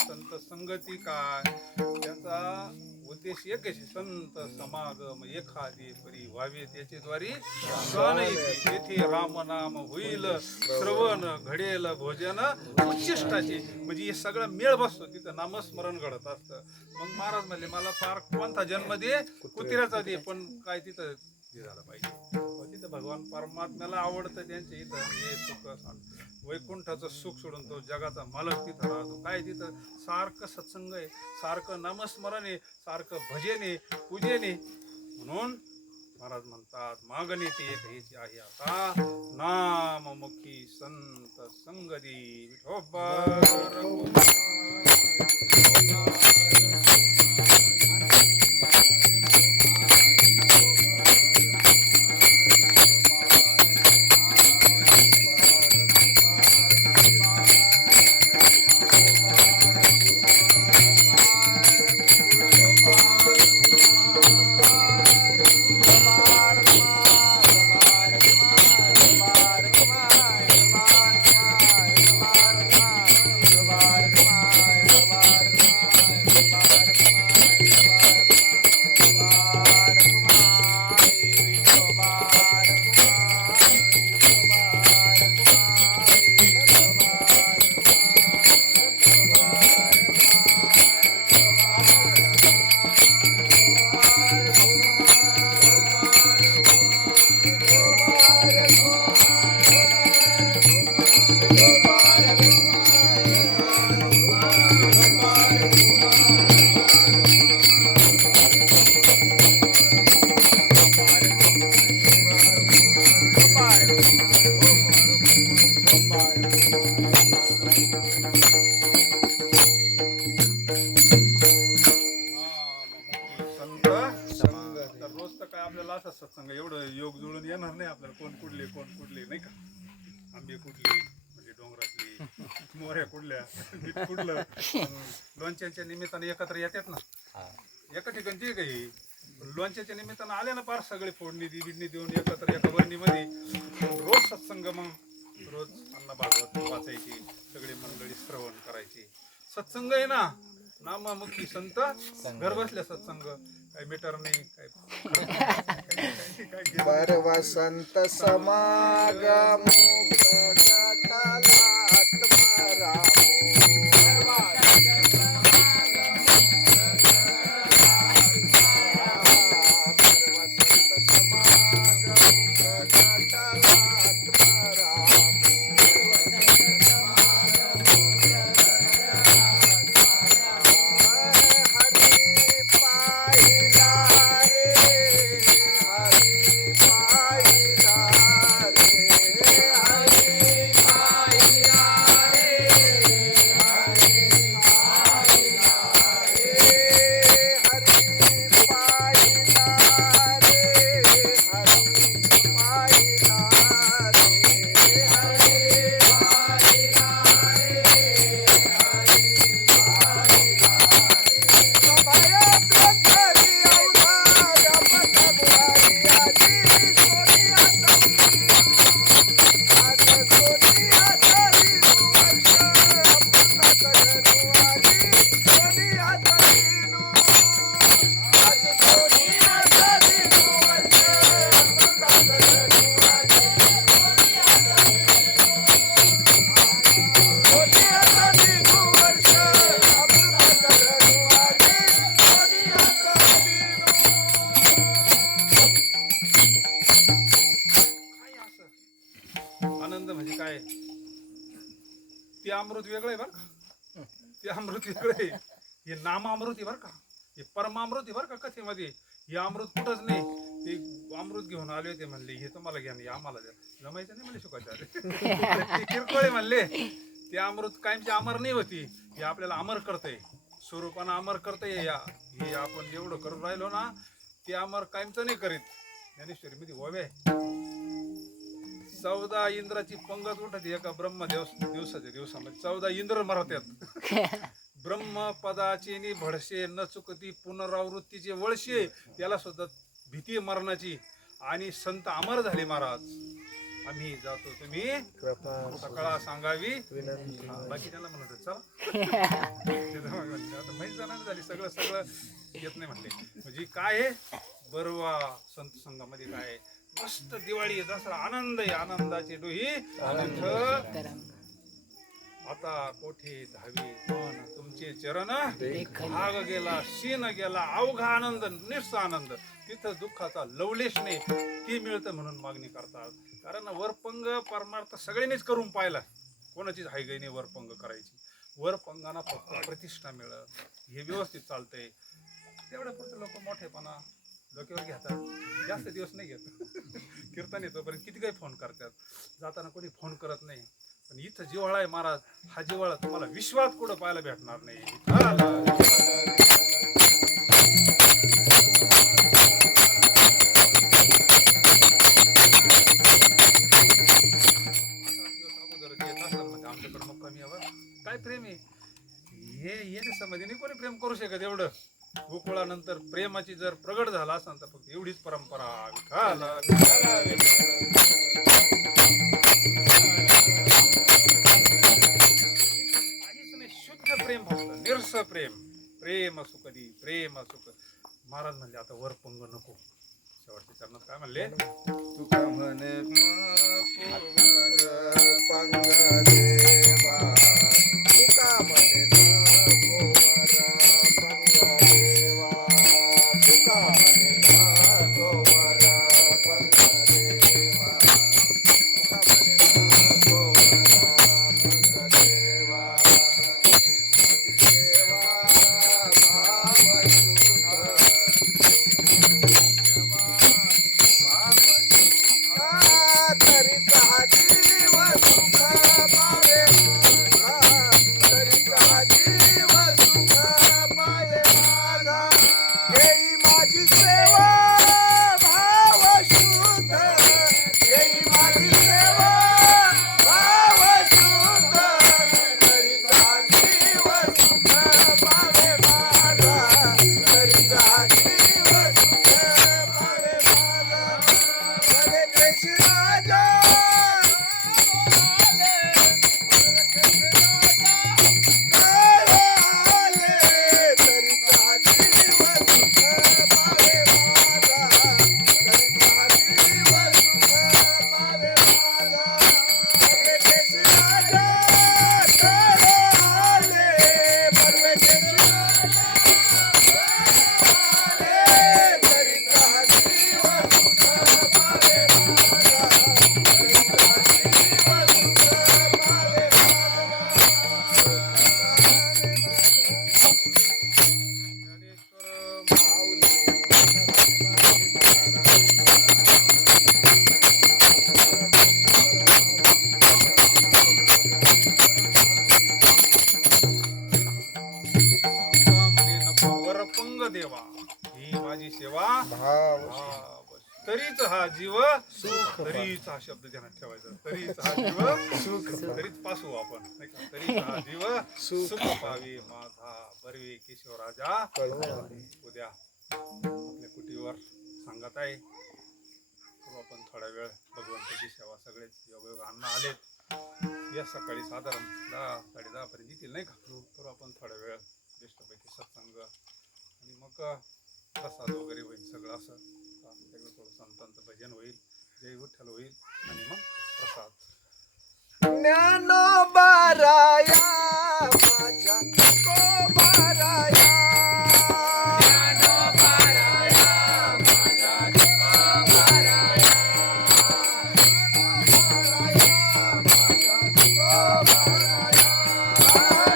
संत संगती काय, त्याचा उद्देश एक आहे, संत समागम एखादी परी व्हावे त्याचे द्वारी सण येते, तेथे रामनाम होईल श्रवण, घडेल भोजन उच्चिष्टाचे. म्हणजे हे सगळं मेळ बसतो तिथं, नामस्मरण घडत असतं. मग महाराज म्हणले मला फार कोणता जन्म दे, कुत्र्याचा दे, पण काय तिथं हे झालं पाहिजे. तिथं भगवान परमात्म्याला आवडतं त्यांच्या इथं हे सुख, वैकुंठाचं सुख सोडून तो जगाचा मालक तिथं राहतो. काय तिथं सारखं सत्संग आहे, सारखं नामस्मरण आहे, सारखं भजन आहे, पूजन आहे. म्हणून महाराज म्हणतात मागणी ती एक ह्याची आहे आता नाममुखी संत संगती विठोबा. सत्संग एवढं योग जुळून येणार नाही आपल्याला, कोण कुठले नाही का, आंबे कुठले म्हणजे डोंगरातली, मोऱ्या कुठल्या, बीट कुठलं, लोणच्याच्या निमित्ताने एकत्र येतात ना एका ठिकाणी. ते काही लोणच्याच्या निमित्तानं आले ना पार सगळे फोडणी बिडणी देऊन एकत्र एका बरणीमध्ये रोज सत्संग. मग रोज अन्न भागवत वाचायची, सगळे मंडळी श्रवण करायची. सत्संग आहे ना नाममुखी संत, घर बसल्या सत्संग, काही मीटर नाही काय. परवा संत समागम प्रगटाला आत्मारामो. अमृत वेगळं आहे बरं का, ते अमृत वेगळं आहे. हे नामामृत आहे बरं का, हे परमामृत आहे बरं का कथेमध्ये. हे अमृत कुठंच नाही. ते अमृत घेऊन आले होते म्हणले हे तुम्हाला घ्या हे आम्हाला द्या, जमायचं नाही म्हणले शुकाचार्य. ते किरकोळे म्हणले ते अमृत कायमची अमर नाही होती, हे आपल्याला अमर करतंय, स्वरूपानं अमर करतंय. हे आपण एवढं करून राहिलो ना ते अमर कायमचं नाही करीत. ज्ञानेश्वरी मध्ये ओव्या आहे, 14 इंद्राची पंगत उठते एका दिवसाच्या दिवसामध्ये. 14 इंद्र मरतात. ब्रह्मपदाचे नि भडसे न चुकती पुनरावृत्तीचे वळशे, त्याला सुद्धा भीती मरणाची. आणि संत अमर झाले महाराज. आम्ही जातो तुम्ही सकाळ सांगावी. बाकी त्यांना म्हणत चला आता माहीत जाणार झाली, सगळं सगळं येत नाही म्हणले. म्हणजे काय आहे बरवा संत संघामध्ये काय आहे, मस्त दिवाळी दसरा आनंद आहे, आनंदाचे डोही आनंद. आता कोठे धावी मन तुमचे चरण, भाग गेला शीन गेला अवघा आनंद निस्स आनंद. तिथं दुःखाचा लवलेश नाही, ती मिळतं म्हणून मागणी करतात. कारण वरपंग परमार्थ सगळ्यांनीच करून पाहिला, कोणाचीच हायगाई नाही वरपंग करायची. वरपंगाना फक्त प्रतिष्ठा मिळत, हे व्यवस्थित चालतंय. तेवढ्या पुरतं लोक मोठेपणा डोक्यावर घेतात, जास्त दिवस नाही घेत. कीर्तन येतो पण किती काही फोन करतात, जाताना कोणी फोन करत नाही. पण इथं जिव्हाळा आहे महाराज, हा जिव्हाळा तुम्हाला विश्वात कुठं पाहायला भेटणार नाही. आमच्याकडे मुक्कामी यावं काय प्रेम आहे हे येणे समाधीने कोणी प्रेम करू शकत एवढं. गोकुळानंतर प्रेमाची जर प्रगट झाला असेल तर फक्त एवढीच परंपरा. काहीच नाही, शुद्ध प्रेम, फक्त निरस प्रेम. प्रेम असो कधी प्रेम असो. महाराज म्हणले आता वरपंग नको. शेवटच्या चरणात काय म्हणले, तुका म्हणे पंग देवा, तुका म्हणे नको वर पंग देवा, तुका म्हणे नको वर पंग देवा, तुका म्हणे नको वर पंग देवा. देवा भाव तरीचा जीव सुख पावे, तरीचा जीव सुख पावे माझा. येई माझी सेवा भाव शुद्ध, येई माझी सेवा भाव शुद्ध. तरीचा जीव सुख पावे माझा, तरीचा जीव सुख पावे माझा. हरे कृष्ण देवा ही माझी सेवा भाव तरीच हा जीव सुख. तरीच हा शब्द ध्यानात ठेवायचा, तरीच हा जीव सुख. तरीच पासू आपण नाही का, तरीच हा जीव सुख पावी माझा. बरवे केशवराजा उद्या आपल्या कुटीवर सांगत आहे. आपण थोडा वेळ भगवंताची सेवा सगळेच योगयोग अन्न आलेत. या सकाळी साधारण 10-10:30 पर्यंत येतील नाही का. करू आपण थोडा वेळ बेस्टपैकी सत्संग आणि मग प्रसाद वगैरे होईल सगळं असं. सगळं थोडं संतांचं भजन होईल, जय विठ्ठल होईल आणि मग प्रसाद. ज्ञानोबाराया माझ्या तुकोबाराया, हा